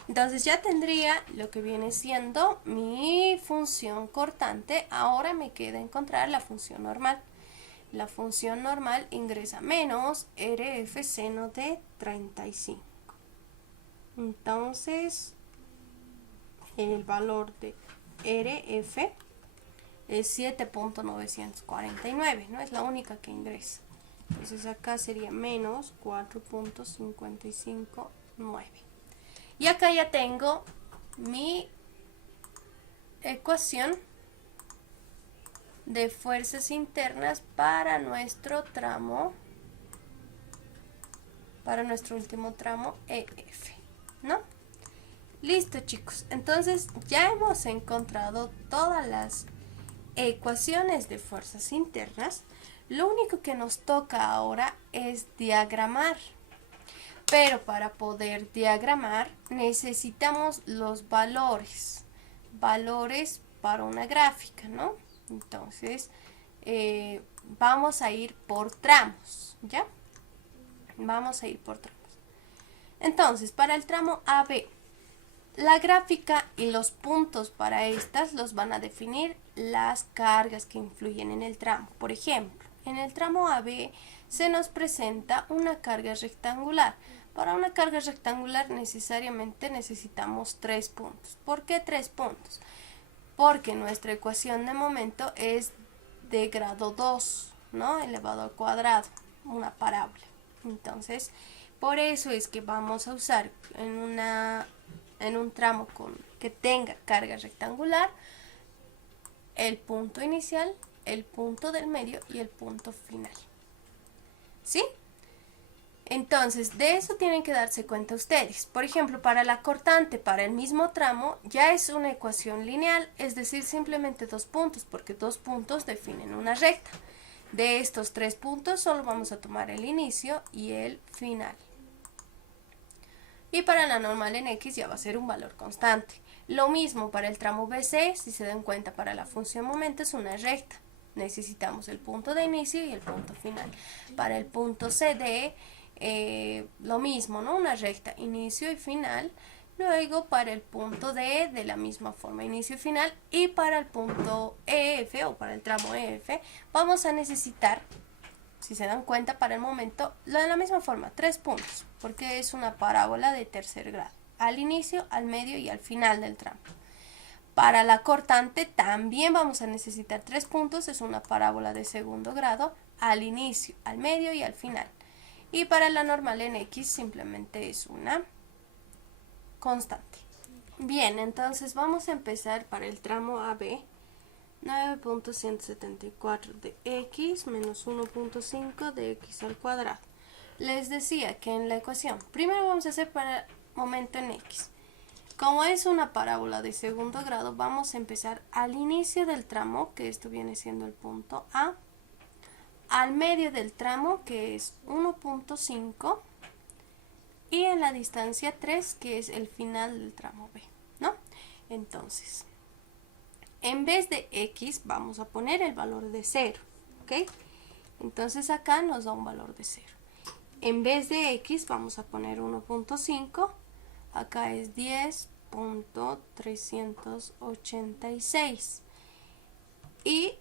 Entonces ya tendría lo que viene siendo mi función cortante. Ahora me queda encontrar la función normal. La función normal ingresa menos RF seno de 35. Entonces el valor de RF es 7.949, ¿no? Es la única que ingresa. Entonces acá sería menos 4.559. Y acá ya tengo mi ecuación de fuerzas internas para nuestro tramo, para nuestro último tramo EF, ¿no? Listo, chicos. Entonces ya hemos encontrado todas las ecuaciones de fuerzas internas. Lo único que nos toca ahora es diagramar. Pero para poder diagramar necesitamos los valores. Valores para una gráfica, ¿no? Entonces vamos a ir por tramos, ¿ya? Vamos a ir por tramos. Entonces, para el tramo AB, la gráfica y los puntos para estas los van a definir las cargas que influyen en el tramo. Por ejemplo, en el tramo AB se nos presenta una carga rectangular. Para una carga rectangular necesariamente necesitamos 3 puntos. ¿Por qué 3 puntos? Porque nuestra ecuación de momento es de grado 2, ¿no? Elevado al cuadrado, una parábola. Entonces, por eso es que vamos a usar en un tramo que tenga carga rectangular el punto inicial, el punto del medio y el punto final. ¿Sí? Entonces, de eso tienen que darse cuenta ustedes. Por ejemplo, para la cortante, para el mismo tramo, ya es una ecuación lineal, es decir, simplemente 2 puntos, porque 2 puntos definen una recta. De estos 3 puntos, solo vamos a tomar el inicio y el final. Y para la normal en X ya va a ser un valor constante. Lo mismo para el tramo BC, si se dan cuenta, para la función momento es una recta. Necesitamos el punto de inicio y el punto final. Para el punto CD, lo mismo, ¿no? Una recta, inicio y final. Luego para el punto D, de la misma forma, inicio y final. Y para el punto EF o para el tramo EF, vamos a necesitar, si se dan cuenta, para el momento, de la misma forma, 3 puntos, porque es una parábola de tercer grado, al inicio, al medio y al final del tramo. Para la cortante también vamos a necesitar 3 puntos, es una parábola de segundo grado, al inicio, al medio y al final. Y para la normal en X simplemente es una constante. Bien, entonces vamos a empezar para el tramo AB. 9.174 de x menos 1.5 de x al cuadrado. Les decía que en la ecuación, primero vamos a hacer para momento en x. Como es una parábola de segundo grado, vamos a empezar al inicio del tramo, que esto viene siendo el punto A, al medio del tramo, que es 1.5, y en la distancia 3, que es el final del tramo B, ¿no? Entonces, en vez de x vamos a poner el valor de 0, ¿ok? Entonces acá nos da un valor de 0. En vez de x vamos a poner 1.5, acá es 10.386. Y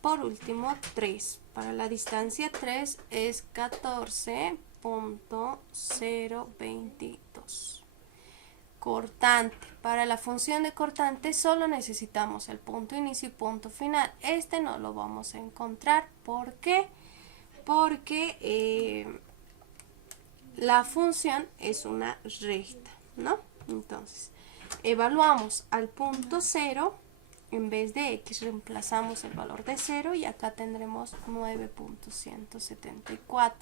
por último 3. Para la distancia 3 es 14.022. Cortante. Para la función de cortante solo necesitamos el punto inicio y punto final. Este no lo vamos a encontrar. ¿Por qué? Porque la función es una recta, ¿no? Entonces, evaluamos al punto 0. En vez de x reemplazamos el valor de 0 y acá tendremos 9.174.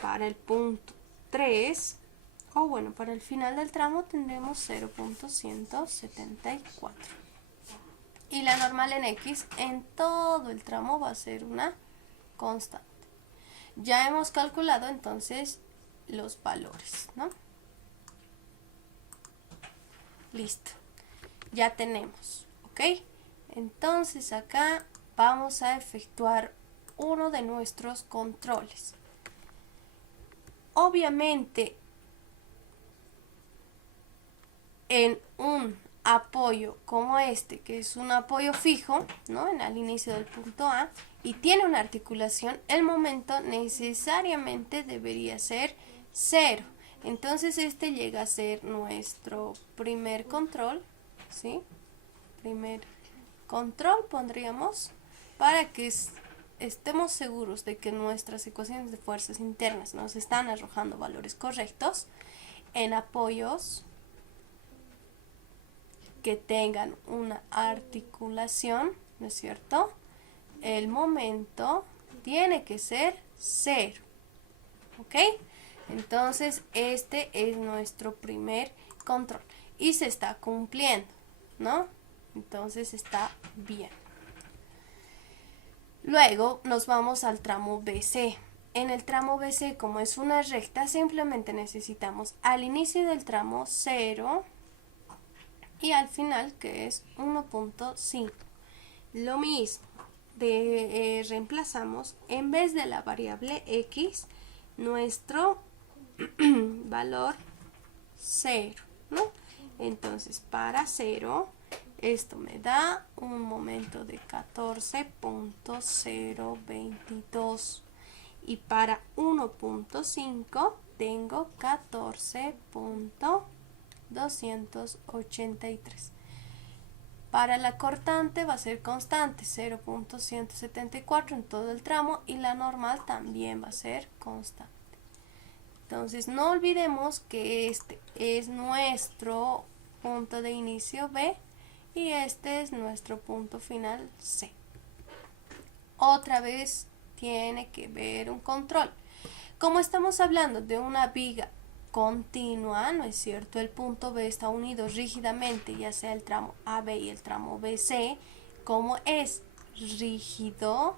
Para el punto 3, o bueno, para el final del tramo tendremos 0.174. Y la normal en x en todo el tramo va a ser una constante. Ya hemos calculado entonces los valores, ¿no? Listo. Ya tenemos, ¿ok? Entonces acá vamos a efectuar uno de nuestros controles. Obviamente, en un apoyo como este, que es un apoyo fijo, ¿no? En el inicio del punto A, y tiene una articulación, el momento necesariamente debería ser 0. Entonces este llega a ser nuestro primer control, ¿sí? Primer control pondríamos para que estemos seguros de que nuestras ecuaciones de fuerzas internas nos están arrojando valores correctos. En apoyos que tengan una articulación, ¿no es cierto? El momento tiene que ser 0, ¿ok? Entonces este es nuestro primer control y se está cumpliendo, ¿no? Entonces está bien. Luego nos vamos al tramo BC. En el tramo BC, como es una recta, simplemente necesitamos al inicio del tramo 0 y al final, que es 1.5. Lo mismo, reemplazamos en vez de la variable x nuestro valor 0, ¿no? Entonces para 0 esto me da un momento de 14.022 y para 1.5 tengo 14.283. Para la cortante va a ser constante 0.174 en todo el tramo y la normal también va a ser constante. Entonces no olvidemos que este es nuestro punto de inicio B y este es nuestro punto final C. Otra vez tiene que ver un control. Como estamos hablando de una viga continua, ¿no es cierto? El punto B está unido rígidamente, ya sea el tramo AB y el tramo BC. Como es rígido,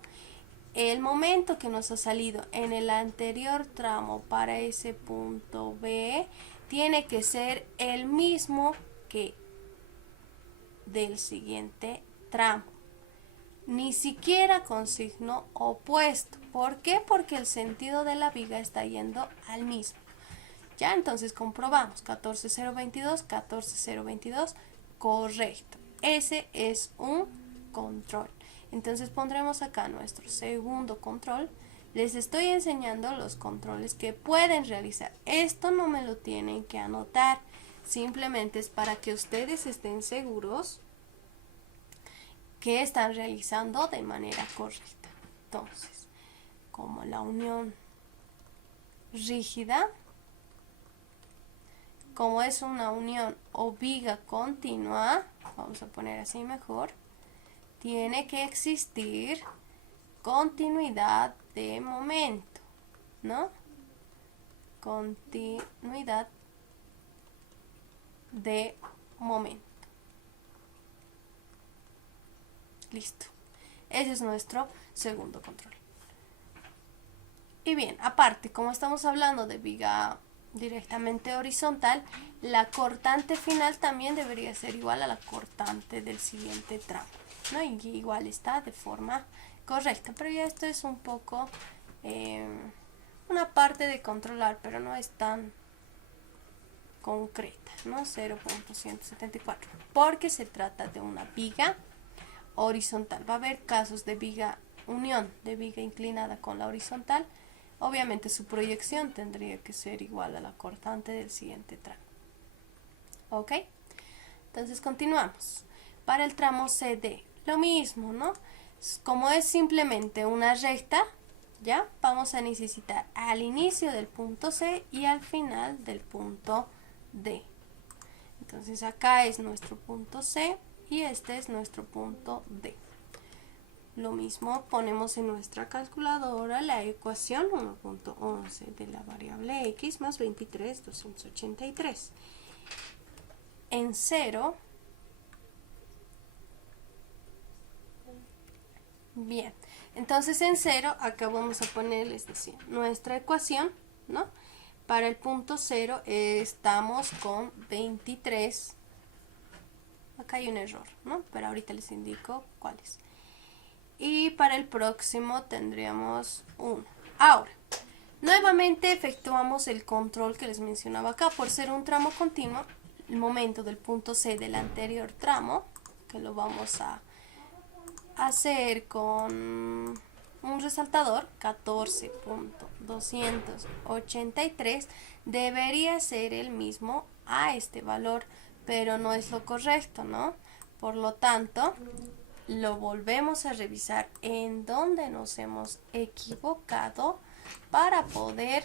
el momento que nos ha salido en el anterior tramo para ese punto B tiene que ser el mismo que del siguiente tramo. Ni siquiera con signo opuesto. ¿Por qué? Porque el sentido de la viga está yendo al mismo. Ya, entonces comprobamos. 14.022, 14.022, correcto. Ese es un control. Entonces pondremos acá nuestro segundo control. Les estoy enseñando los controles que pueden realizar. Esto no me lo tienen que anotar. Simplemente es para que ustedes estén seguros que están realizando de manera correcta. Entonces, como la unión rígida, como es una unión o viga continua, vamos a poner así mejor, tiene que existir continuidad de momento, ¿no? Continuidad de momento. Listo. Ese es nuestro segundo control. Y bien, aparte, como estamos hablando de viga directamente horizontal, la cortante final también debería ser igual a la cortante del siguiente tramo, ¿no? Y igual está de forma correcta, pero ya esto es un poco una parte de controlar, pero no es tan concreta, ¿no? 0.174, porque se trata de una viga horizontal. Va a haber casos de viga unión, de viga inclinada con la horizontal. Obviamente su proyección tendría que ser igual a la cortante del siguiente tramo. ¿Ok? Entonces continuamos. Para el tramo CD, lo mismo, ¿no? Como es simplemente una recta, ¿ya? Vamos a necesitar al inicio del punto C y al final del punto D. Entonces acá es nuestro punto C y este es nuestro punto D. Lo mismo ponemos en nuestra calculadora la ecuación 1.11 de la variable x más 23.283. En 0, bien, entonces en 0 acá vamos a poner, les decía, nuestra ecuación, ¿no? Para el punto 0 estamos con 23. Acá hay un error, ¿no? Pero ahorita les indico cuál es. Y para el próximo tendríamos 1. Ahora, nuevamente efectuamos el control que les mencionaba acá. Por ser un tramo continuo, el momento del punto C del anterior tramo, que lo vamos a hacer con un resaltador, 14.283, debería ser el mismo a este valor, pero no es lo correcto, ¿no? Por lo tanto, lo volvemos a revisar en donde nos hemos equivocado para poder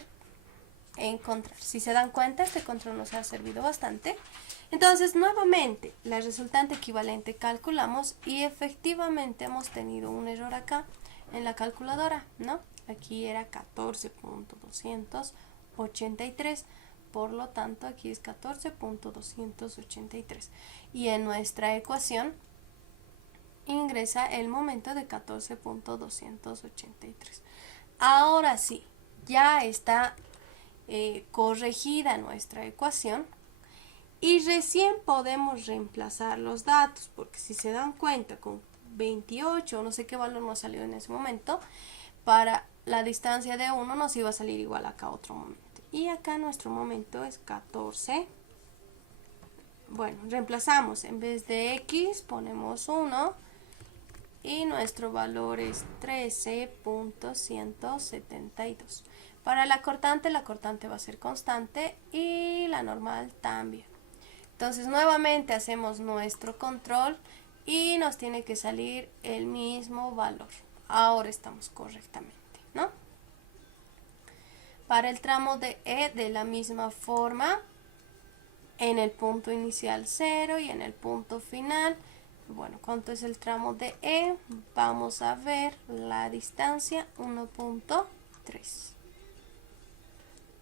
encontrar. Si se dan cuenta, este control nos ha servido bastante. Entonces, nuevamente, la resultante equivalente calculamos y efectivamente hemos tenido un error acá en la calculadora, ¿no? Aquí era 14.283, por lo tanto aquí es 14.283. Y en nuestra ecuación ingresa el momento de 14.283. Ahora sí, ya está corregida nuestra ecuación y recién podemos reemplazar los datos, porque si se dan cuenta con 28 o no sé qué valor nos salió en ese momento, para la distancia de 1 nos iba a salir igual acá otro momento, y acá nuestro momento es 14. Bueno, reemplazamos, en vez de x ponemos 1 y nuestro valor es 13.172. Para la cortante va a ser constante y la normal también. Entonces nuevamente hacemos nuestro control y nos tiene que salir el mismo valor. Ahora estamos correctamente, ¿no? Para el tramo de E, de la misma forma, en el punto inicial 0 y en el punto final, bueno, ¿cuánto es el tramo de E? Vamos a ver la distancia, 1.3.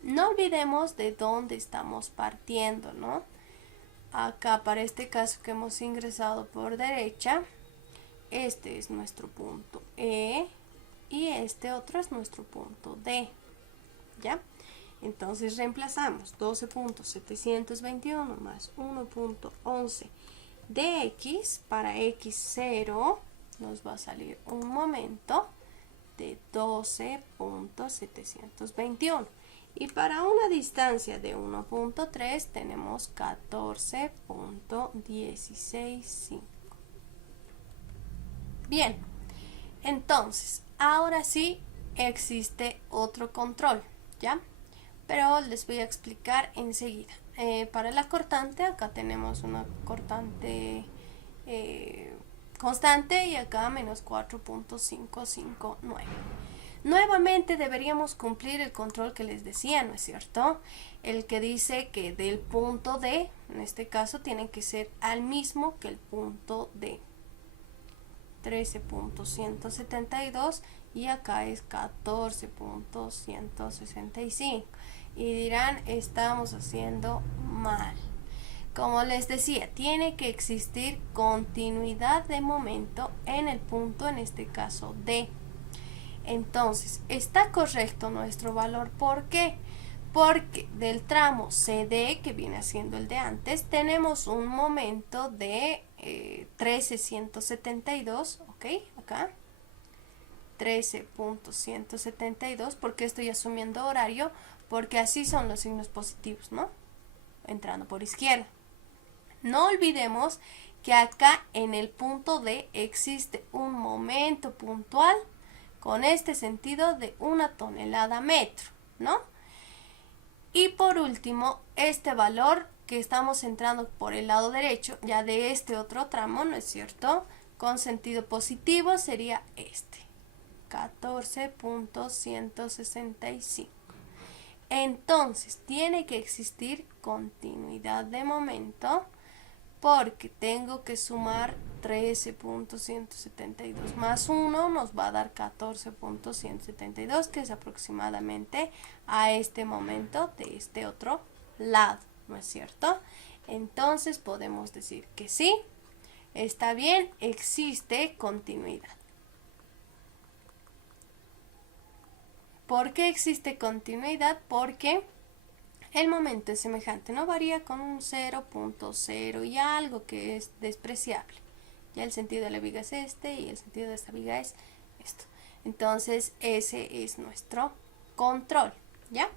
No olvidemos de dónde estamos partiendo, ¿no? Acá, para este caso que hemos ingresado por derecha, este es nuestro punto E y este otro es nuestro punto D, ¿ya? Entonces reemplazamos 12.721 más 1.11 de x. Para x0 nos va a salir un momento de 12.721. Y para una distancia de 1.3 tenemos 14.165. Bien, entonces, ahora sí existe otro control, ¿ya? Pero les voy a explicar enseguida. Para la cortante, acá tenemos una cortante constante y acá menos 4.559. Nuevamente deberíamos cumplir el control que les decía, ¿no es cierto? El que dice que del punto D, en este caso, tiene que ser al mismo que el punto D. 13.172 y acá es 14.165. Y dirán, estamos haciendo mal. Como les decía, tiene que existir continuidad de momento en el punto, en este caso D. Entonces, está correcto nuestro valor. ¿Por qué? Porque del tramo CD, que viene siendo el de antes, tenemos un momento de 13.172, ¿ok? Acá, 13.172, porque estoy asumiendo horario, porque así son los signos positivos, ¿no? Entrando por izquierda. No olvidemos que acá en el punto D existe un momento puntual con este sentido de 1 tonelada metro, ¿no? Y por último, este valor que estamos entrando por el lado derecho, ya de este otro tramo, ¿no es cierto? Con sentido positivo sería este, 14.165. Entonces, tiene que existir continuidad de momento, porque tengo que sumar 13.172 más 1 nos va a dar 14.172, que es aproximadamente a este momento de este otro lado, ¿no es cierto? Entonces podemos decir que sí, está bien, existe continuidad. ¿Por qué existe continuidad? Porque el momento es semejante, no varía con un 0.0 y algo, que es despreciable. Ya el sentido de la viga es este y el sentido de esta viga es esto. Entonces ese es nuestro control, ¿ya?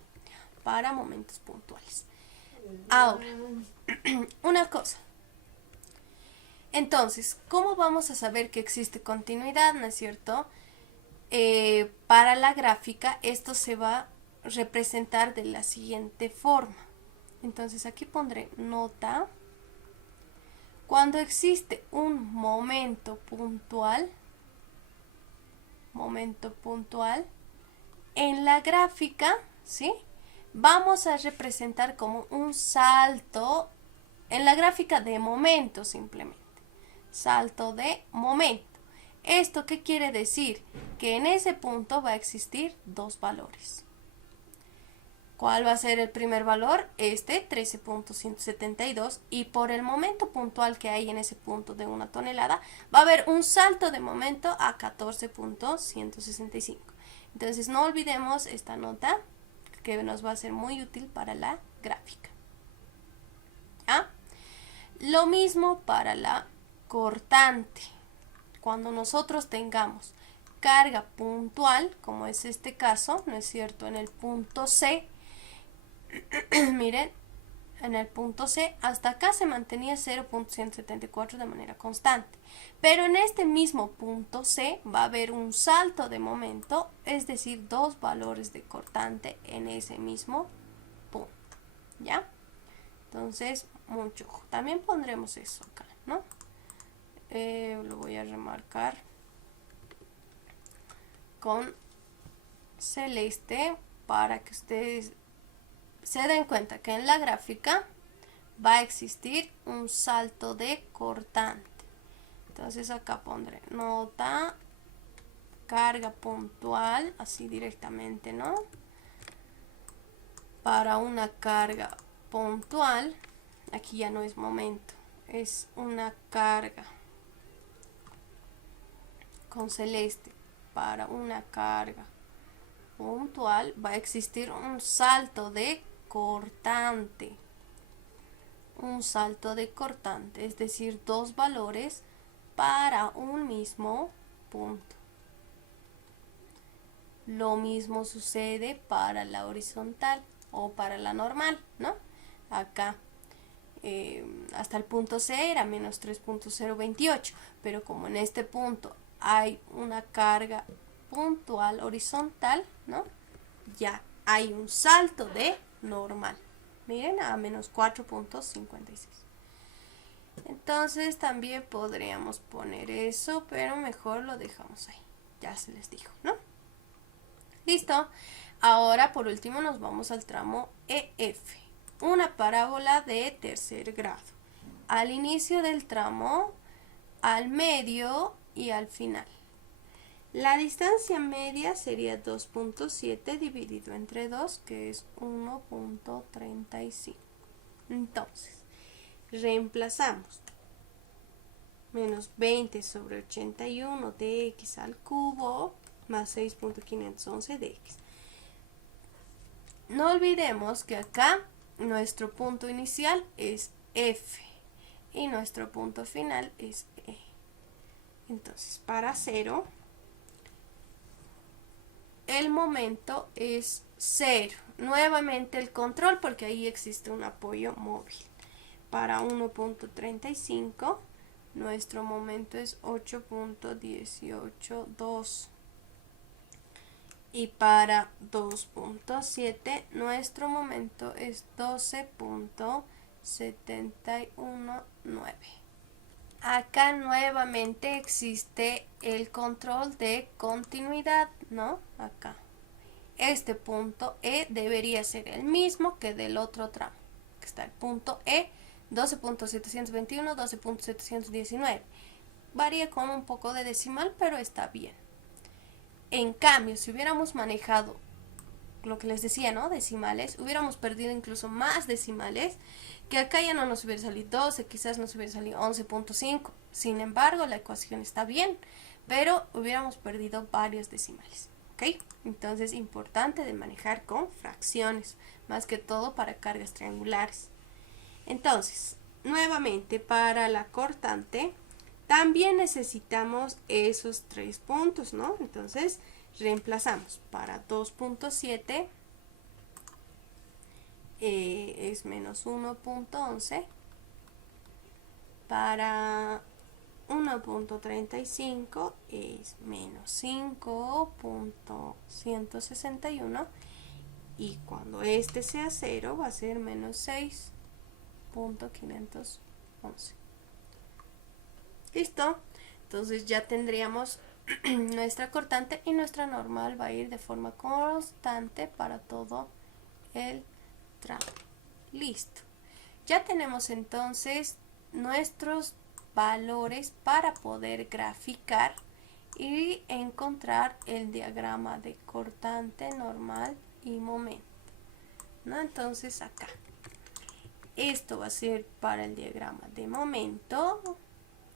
Para momentos puntuales. Ahora, una cosa. Entonces, ¿cómo vamos a saber que existe continuidad, no es cierto? Para la gráfica esto se va a representar de la siguiente forma. Entonces aquí pondré nota Cuando existe un momento puntual, en la gráfica, ¿sí? Vamos a representar como un salto en la gráfica de momento simplemente. Salto de momento. ¿Esto qué quiere decir? Que en ese punto va a existir dos valores. ¿Cuál va a ser el primer valor? 13.172, y por el momento puntual que hay en ese punto de 1 tonelada, va a haber un salto de momento a 14.165. Entonces no olvidemos esta nota que nos va a ser muy útil para la gráfica. ¿Ah? Lo mismo para la cortante. Cuando nosotros tengamos carga puntual, como es este caso, ¿no es cierto? En el punto C, miren, en el punto C, hasta acá se mantenía 0.174 de manera constante. Pero en este mismo punto C va a haber un salto de momento, es decir, dos valores de cortante en ese mismo punto. ¿Ya? Entonces, mucho ojo. También pondremos eso acá, ¿no? Lo voy a remarcar con celeste para que ustedes se den cuenta que en la gráfica va a existir un salto de cortante. Entonces acá pondré nota, carga puntual, así directamente, ¿no? Para una carga puntual, aquí ya no es momento, es una carga con celeste. Para una carga puntual va a existir un salto de cortante. Un salto de cortante, es decir, dos valores para un mismo punto. Lo mismo sucede para la horizontal o para la normal, ¿no? Acá hasta el punto C era menos 3.028, pero como en este punto hay una carga puntual horizontal, ¿no? Ya hay un salto de normal. Miren, a menos 4.56. Entonces también podríamos poner eso, pero mejor lo dejamos ahí. Ya se les dijo, ¿no? Listo. Ahora por último nos vamos al tramo EF. Una parábola de tercer grado. Al inicio del tramo, al medio y al final. La distancia media sería 2.7 dividido entre 2, que es 1.35. Entonces, reemplazamos menos 20 sobre 81 de x al cubo más 6.511 de x. No olvidemos que acá nuestro punto inicial es F y nuestro punto final es E. Entonces, para 0, el momento es 0. Nuevamente el control, porque ahí existe un apoyo móvil. Para 1.35, nuestro momento es 8.182. Y para 2.7, nuestro momento es 12.719. Acá nuevamente existe el control de continuidad, ¿no? Acá. Este punto E debería ser el mismo que del otro tramo. Que está el punto E, 12.721, 12.719. Varía con un poco de decimal, pero está bien. En cambio, si hubiéramos manejado lo que les decía, ¿no? Decimales, hubiéramos perdido incluso más decimales, que acá ya no nos hubiera salido 12, quizás nos hubiera salido 11.5. Sin embargo, la ecuación está bien, pero hubiéramos perdido varios decimales, ¿ok? Entonces, importante de manejar con fracciones, más que todo para cargas triangulares. Entonces, nuevamente, para la cortante, también necesitamos esos 3 puntos, ¿no? Entonces, reemplazamos para 2.7 es menos 1.11, para 1.35 es menos 5.161 y cuando este sea 0 va a ser menos 6.511. ¿Listo? Entonces ya tendríamos nuestra cortante y nuestra normal va a ir de forma constante para todo el tramo. Listo. Ya tenemos entonces nuestros valores para poder graficar y encontrar el diagrama de cortante, normal y momento, ¿no? Entonces acá esto va a ser para el diagrama de momento,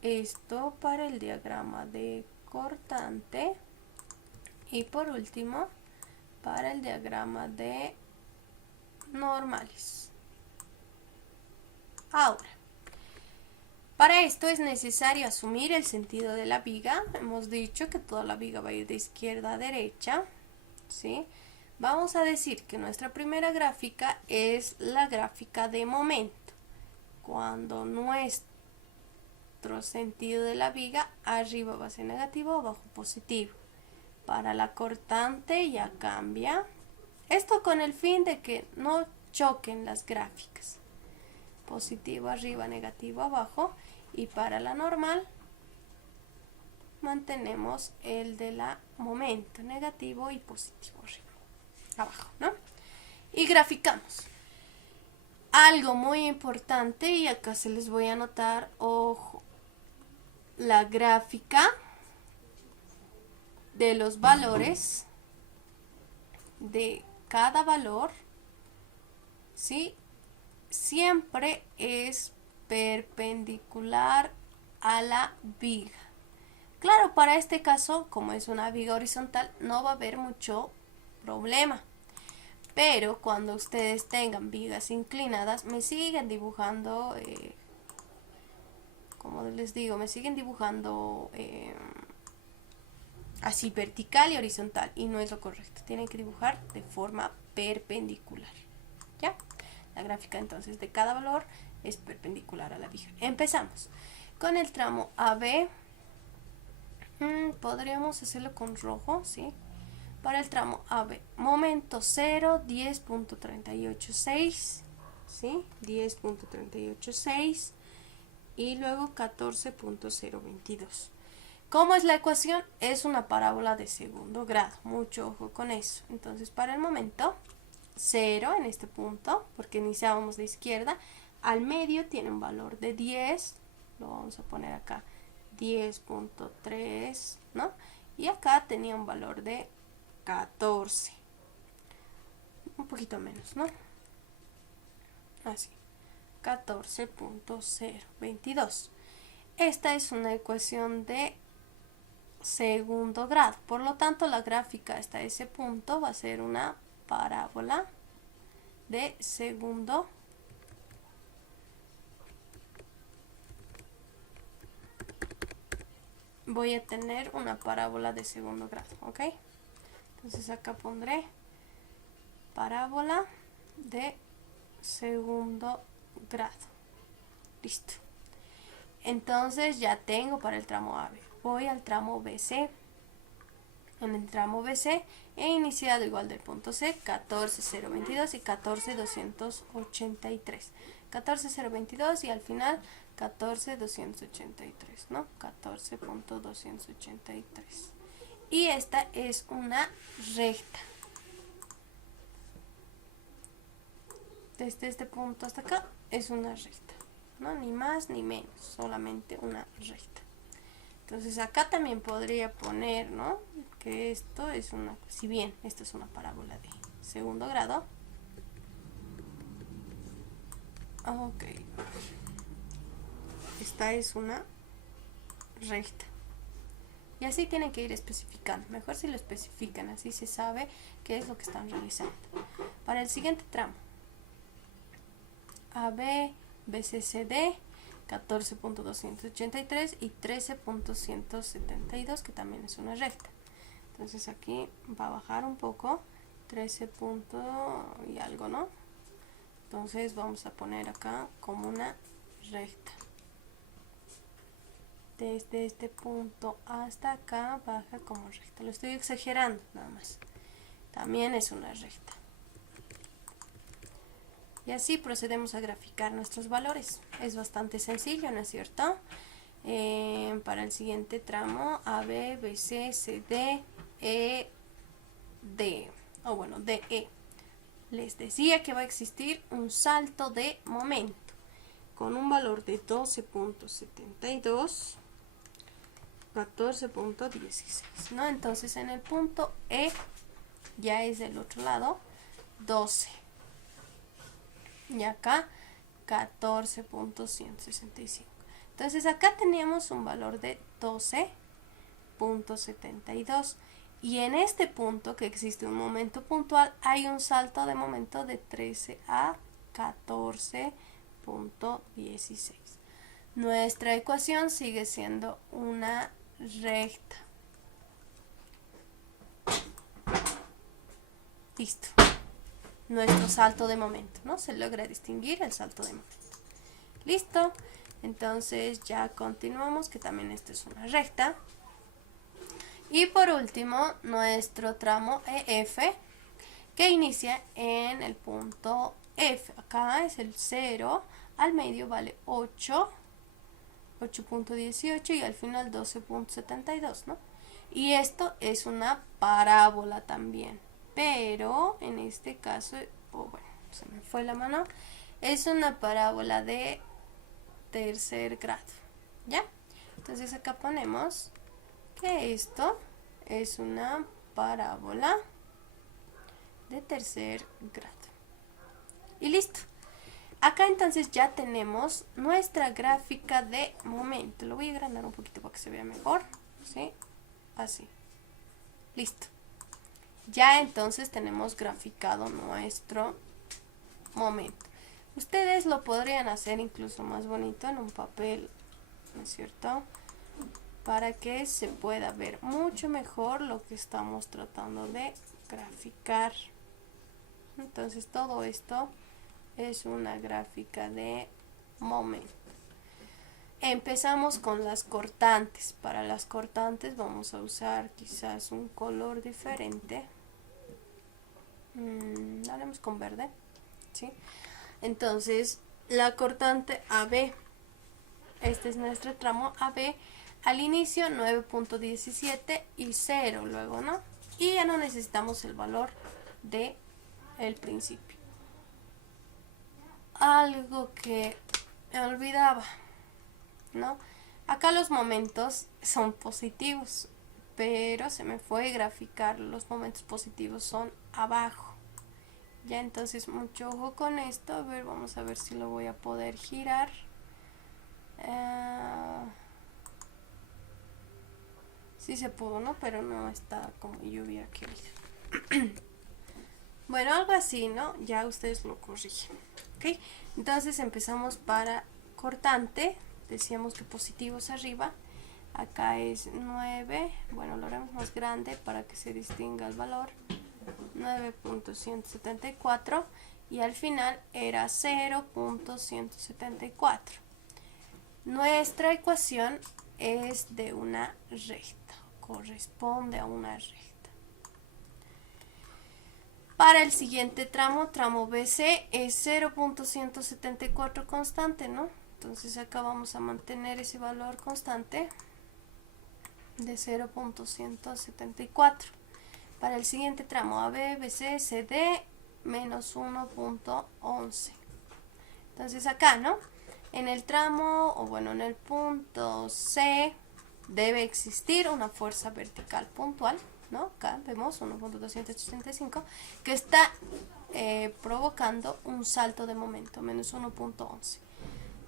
esto para el diagrama de cortante y por último para el diagrama de normales. Ahora, para esto es necesario asumir el sentido de la viga. Hemos dicho que toda la viga va a ir de izquierda a derecha, ¿sí? Vamos a decir que nuestra primera gráfica es la gráfica de momento, cuando nuestro sentido de la viga arriba va a ser negativo, abajo positivo. Para la cortante ya cambia. Esto con el fin de que no choquen las gráficas. Positivo arriba, negativo abajo. Y para la normal mantenemos el de la momento, negativo y positivo arriba, abajo, ¿no? Y graficamos. Algo muy importante, y acá se les voy a anotar, ojo, la gráfica de los valores de cada valor, ¿sí? Siempre es perpendicular a la viga. Claro, para este caso, como es una viga horizontal, no va a haber mucho problema. Pero cuando ustedes tengan vigas inclinadas, me siguen dibujando, como les digo, me siguen dibujando así vertical y horizontal, y no es lo correcto. Tienen que dibujar de forma perpendicular. ¿Ya? La gráfica entonces de cada valor es perpendicular a la viga. Empezamos con el tramo AB. Podríamos hacerlo con rojo, ¿sí? Para el tramo AB, momento 0, 10.386, ¿sí? 10.386 y luego 14.022. ¿Cómo es la ecuación? Es una parábola de segundo grado, mucho ojo con eso. Entonces, para el momento 0 en este punto, porque iniciábamos de izquierda, al medio tiene un valor de 10, lo vamos a poner acá, 10.3, ¿no? Y acá tenía un valor de 14, un poquito menos, ¿no? Así, 14.022. Esta es una ecuación de segundo grado, por lo tanto la gráfica hasta ese punto va a ser una parábola de segundo voy a tener una parábola de segundo grado, ¿ok? Entonces acá pondré parábola de segundo grado. Listo. Entonces ya tengo para el tramo AB. Voy al tramo BC. En el tramo BC he iniciado igual del punto C, 14.022 y 14.283. 14.022 y al final 14.283, ¿no? 14.283. Y esta es una recta. Desde este punto hasta acá es una recta, ¿no? Ni más ni menos, solamente una recta. Entonces acá también podría poner, ¿no? Que esto es una, si bien esto es una parábola de segundo grado. Ok. Esta es una recta. Y así tienen que ir especificando. Mejor si lo especifican, así se sabe qué es lo que están realizando. Para el siguiente tramo. AB, BCCD, 14.283 y 13.172, que también es una recta. Entonces aquí va a bajar un poco, 13 y algo, ¿no? Entonces vamos a poner acá como una recta. Desde este punto hasta acá baja como recta. Lo estoy exagerando nada más. También es una recta. Y así procedemos a graficar nuestros valores. Es bastante sencillo, ¿no es cierto? Para el siguiente tramo, AB, BC, CD, E, D, o bueno, DE. Les decía que va a existir un salto de momento con un valor de 12.72, 14.16, ¿no? Entonces en el punto E ya es del otro lado 12 y acá 14.165. Entonces acá teníamos un valor de 12.72 y en este punto que existe un momento puntual hay un salto de momento de 13 a 14.16. Nuestra ecuación sigue siendo una recta. Listo. Nuestro salto de momento, ¿no? Se logra distinguir el salto de momento. Listo. Entonces ya continuamos, que también esto es una recta. Y por último, nuestro tramo EF, que inicia en el punto F. Acá es el 0, al medio vale 8, 8.18 y al final 12.72, ¿no? Y esto es una parábola también, pero en este caso, bueno, se me fue la mano, es una parábola de tercer grado, ¿ya? Entonces acá ponemos que esto es una parábola de tercer grado. Y listo. Acá entonces ya tenemos nuestra gráfica de momento. Lo voy a agrandar un poquito para que se vea mejor, ¿sí? Así. Listo. Ya entonces tenemos graficado nuestro momento. Ustedes lo podrían hacer incluso más bonito en un papel, ¿no es cierto? Para que se pueda ver mucho mejor lo que estamos tratando de graficar. Entonces todo esto es una gráfica de momento. Empezamos con las cortantes. Para las cortantes vamos a usar quizás un color diferente. Haremos con verde, ¿sí? Entonces la cortante AB, este es nuestro tramo AB, al inicio 9.17 y 0 luego, ¿no? Y ya no necesitamos el valor de el principio. Algo que me olvidaba, ¿no? Acá los momentos son positivos, pero se me fue graficar, los momentos positivos son abajo. Ya, entonces mucho ojo con esto. A ver, vamos a ver si lo voy a poder girar. Sí se pudo, ¿no? Pero no está como yo hubiera querido. Bueno, algo así, ¿no? Ya ustedes lo corrigen. ¿Ok? Entonces empezamos para cortante. Decíamos que positivos arriba. Acá es 9. Bueno, lo haremos más grande para que se distinga el valor. 9.174 y al final era 0.174. Nuestra ecuación es de una recta, corresponde a una recta. Para el siguiente tramo, tramo BC, es 0.174 constante, ¿no? Entonces acá vamos a mantener ese valor constante de 0.174. Para el siguiente tramo AB, BC, CD, menos 1.11. Entonces acá, ¿no? En el tramo, o bueno, en el punto C, debe existir una fuerza vertical puntual, ¿no? Acá vemos 1.285, que está provocando un salto de momento, menos 1.11.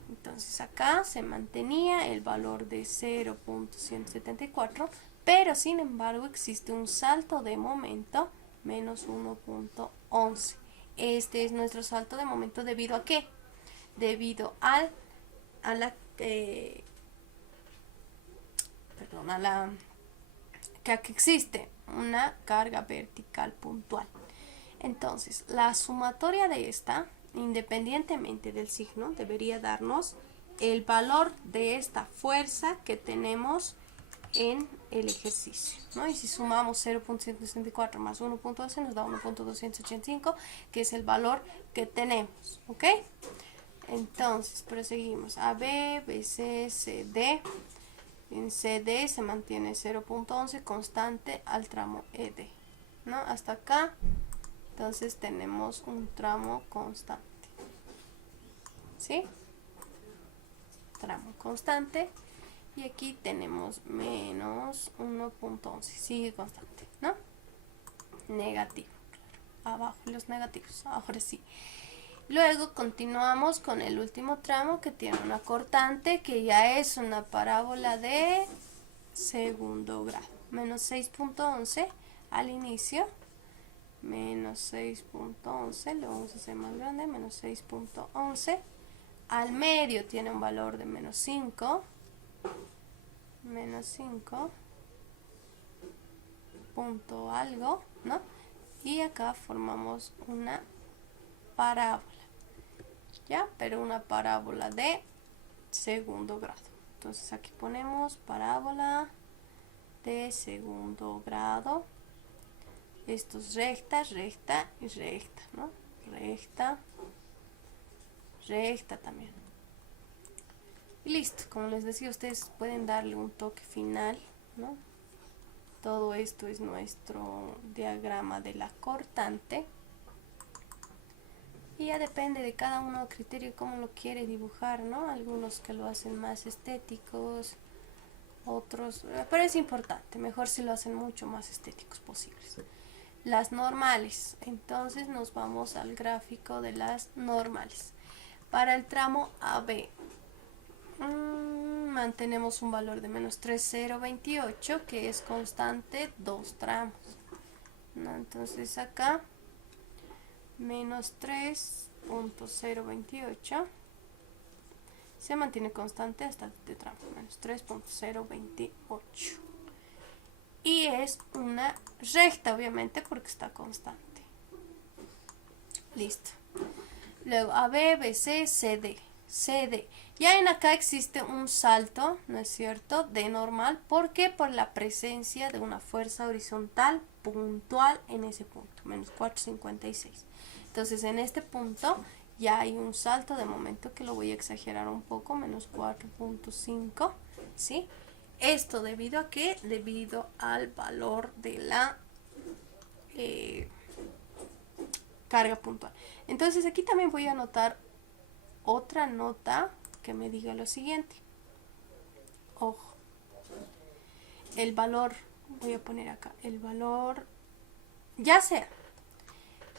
Entonces acá se mantenía el valor de 0.174, pero sin embargo existe un salto de momento menos 1.11. Este es nuestro salto de momento, ¿debido a qué? Debido a que existe una carga vertical puntual. Entonces, la sumatoria de esta, independientemente del signo, debería darnos el valor de esta fuerza que tenemos en el ejercicio, ¿no? Y si sumamos 0.164 más 1.12 nos da 1.285, que es el valor que tenemos, ¿ok? Entonces, proseguimos. AB, BC, CD. En CD se mantiene 0.11 constante al tramo ED, ¿no? Hasta acá. Entonces tenemos un tramo constante. ¿Sí? Tramo constante. Y aquí tenemos menos 1.11. Sigue constante, ¿no? Negativo. Claro. Abajo los negativos. Ahora sí. Luego continuamos con el último tramo que tiene una cortante que ya es una parábola de segundo grado. Menos 6.11 al inicio. Menos 6.11, lo vamos a hacer más grande, menos 6.11. Al medio tiene un valor de menos 5. Menos 5. Punto algo, ¿no? Y acá formamos una parábola. ¿Ya? Pero una parábola de segundo grado. Entonces aquí ponemos parábola de segundo grado. Esto es recta, recta y recta, ¿no? Recta, recta también. Y listo, como les decía, ustedes pueden darle un toque final, ¿no? Todo esto es nuestro diagrama de la cortante. Y ya depende de cada uno el criterio cómo lo quiere dibujar, ¿no? Algunos que lo hacen más estéticos, otros, pero es importante, mejor si lo hacen mucho más estéticos posibles. Las normales, entonces nos vamos al gráfico de las normales. Para el tramo AB, mantenemos un valor de menos 3,028 que es constante 2 tramos, ¿no? Entonces acá menos 3.028 se mantiene constante hasta el tramo menos 3.028 y es una recta obviamente porque está constante. Listo. Luego AB, BC, CD. CD. Ya en acá existe un salto, ¿no es cierto?, de normal. ¿Por qué? Por la presencia de una fuerza horizontal puntual en ese punto, menos 4,56. Entonces en este punto ya hay un salto de momento que lo voy a exagerar un poco, menos 4.5, ¿sí? Esto debido a qué? Debido al valor de la carga puntual. Entonces aquí también voy a anotar otra nota que me diga lo siguiente. Ojo. El valor, voy a poner acá, el valor, ya sea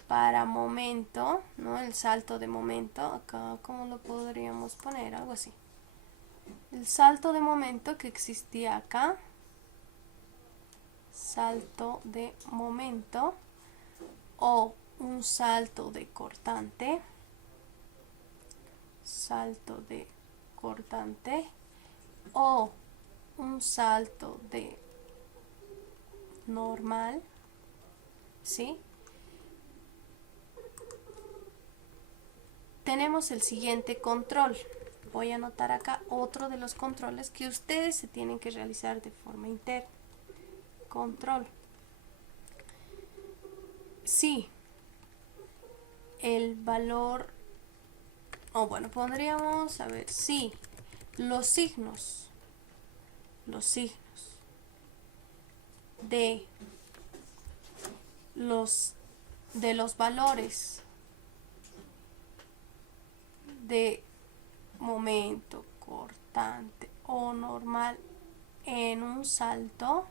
para momento, ¿no? El salto de momento, acá, ¿cómo lo podríamos poner? Algo así. El salto de momento que existía acá, salto de momento, o un salto de cortante, salto de cortante, o un salto de normal, ¿sí? Tenemos el siguiente control. Voy a anotar acá otro de los controles que ustedes se tienen que realizar de forma interna. Control. Sí, el valor, o bueno, podríamos, a ver, sí, los signos de los valores de momento, cortante o normal en un salto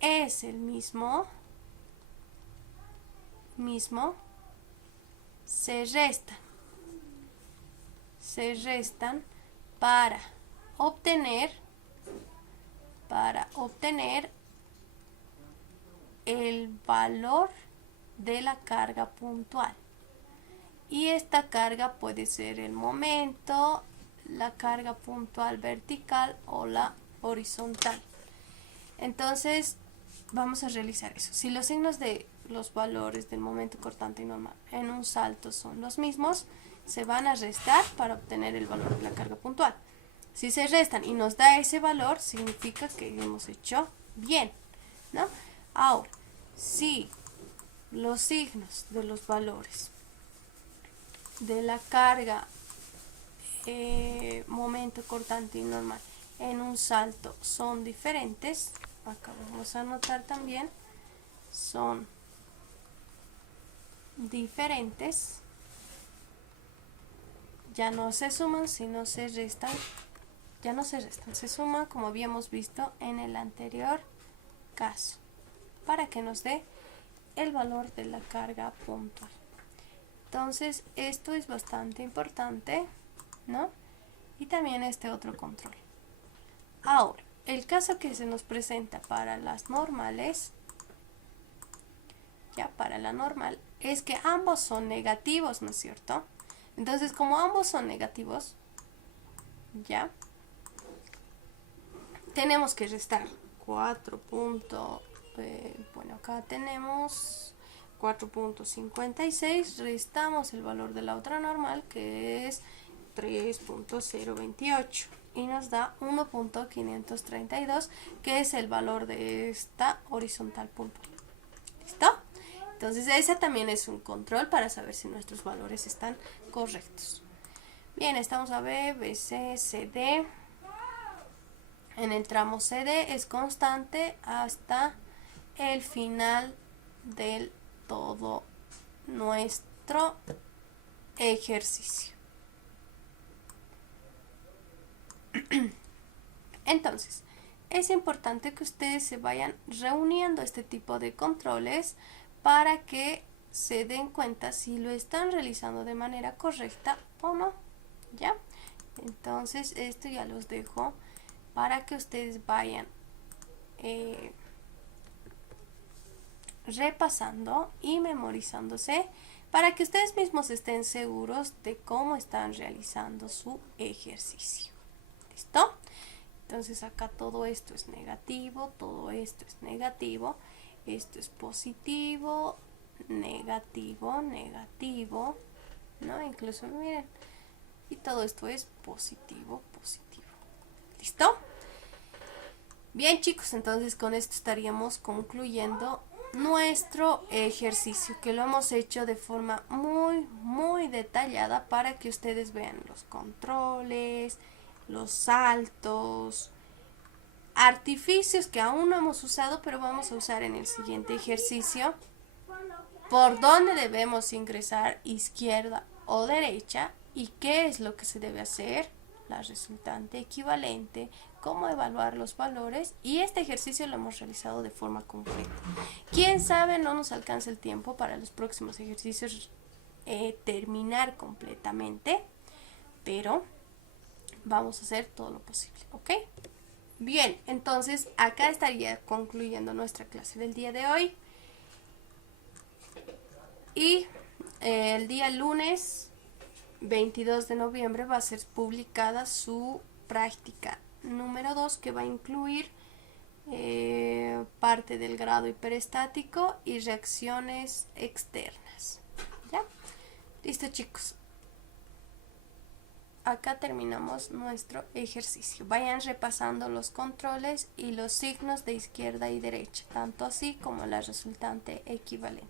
es el mismo, se restan para obtener el valor de la carga puntual. Y esta carga puede ser el momento, la carga puntual vertical o la horizontal. Entonces vamos a realizar eso. Si los signos de los valores del momento cortante y normal en un salto son los mismos, se van a restar para obtener el valor de la carga puntual. Si se restan y nos da ese valor, significa que hemos hecho bien, ¿no? Ahora, si los signos de los valores de la carga, momento cortante y normal en un salto son diferentes, acá vamos a anotar también, son diferentes, ya no se suman, sino se restan, ya no se restan, se suman como habíamos visto en el anterior caso, para que nos dé el valor de la carga puntual. Entonces esto es bastante importante, ¿no? Y también este otro control. Ahora, el caso que se nos presenta para las normales, ya para la normal, es que ambos son negativos, ¿no es cierto? Entonces, como ambos son negativos, ya, tenemos que restar 4. Bueno, acá tenemos 4.56, restamos el valor de la otra normal, que es 3.028, y nos da 1.532, que es el valor de esta horizontal puntual. ¿Listo? Entonces ese también es un control para saber si nuestros valores están correctos. Bien, estamos a B, BC, CD. En el tramo CD es constante hasta el final del todo nuestro ejercicio. Entonces, es importante que ustedes se vayan reuniendo este tipo de controles para que se den cuenta si lo están realizando de manera correcta o no, ¿ya? Entonces, esto ya los dejo para que ustedes vayan repasando y memorizándose para que ustedes mismos estén seguros de cómo están realizando su ejercicio. ¿Listo? Entonces acá todo esto es negativo, todo esto es negativo, esto es positivo, negativo, negativo, ¿no? Incluso miren, y todo esto es positivo, positivo. ¿Listo? Bien, chicos, entonces con esto estaríamos concluyendo nuestro ejercicio, que lo hemos hecho de forma muy detallada para que ustedes vean los controles, los saltos, artificios que aún no hemos usado, pero vamos a usar en el siguiente ejercicio, por dónde debemos ingresar, izquierda o derecha, y qué es lo que se debe hacer, la resultante equivalente, cómo evaluar los valores, y este ejercicio lo hemos realizado de forma completa. Quién sabe, no nos alcanza el tiempo para los próximos ejercicios terminar completamente, pero vamos a hacer todo lo posible, ¿ok? Bien, entonces acá estaría concluyendo nuestra clase del día de hoy. Y el día lunes 22 de noviembre va a ser publicada su práctica número 2, que va a incluir parte del grado hiperestático y reacciones externas. ¿Ya? Listo, chicos. Acá terminamos nuestro ejercicio. Vayan repasando los controles y los signos de izquierda y derecha, tanto así como la resultante equivalente.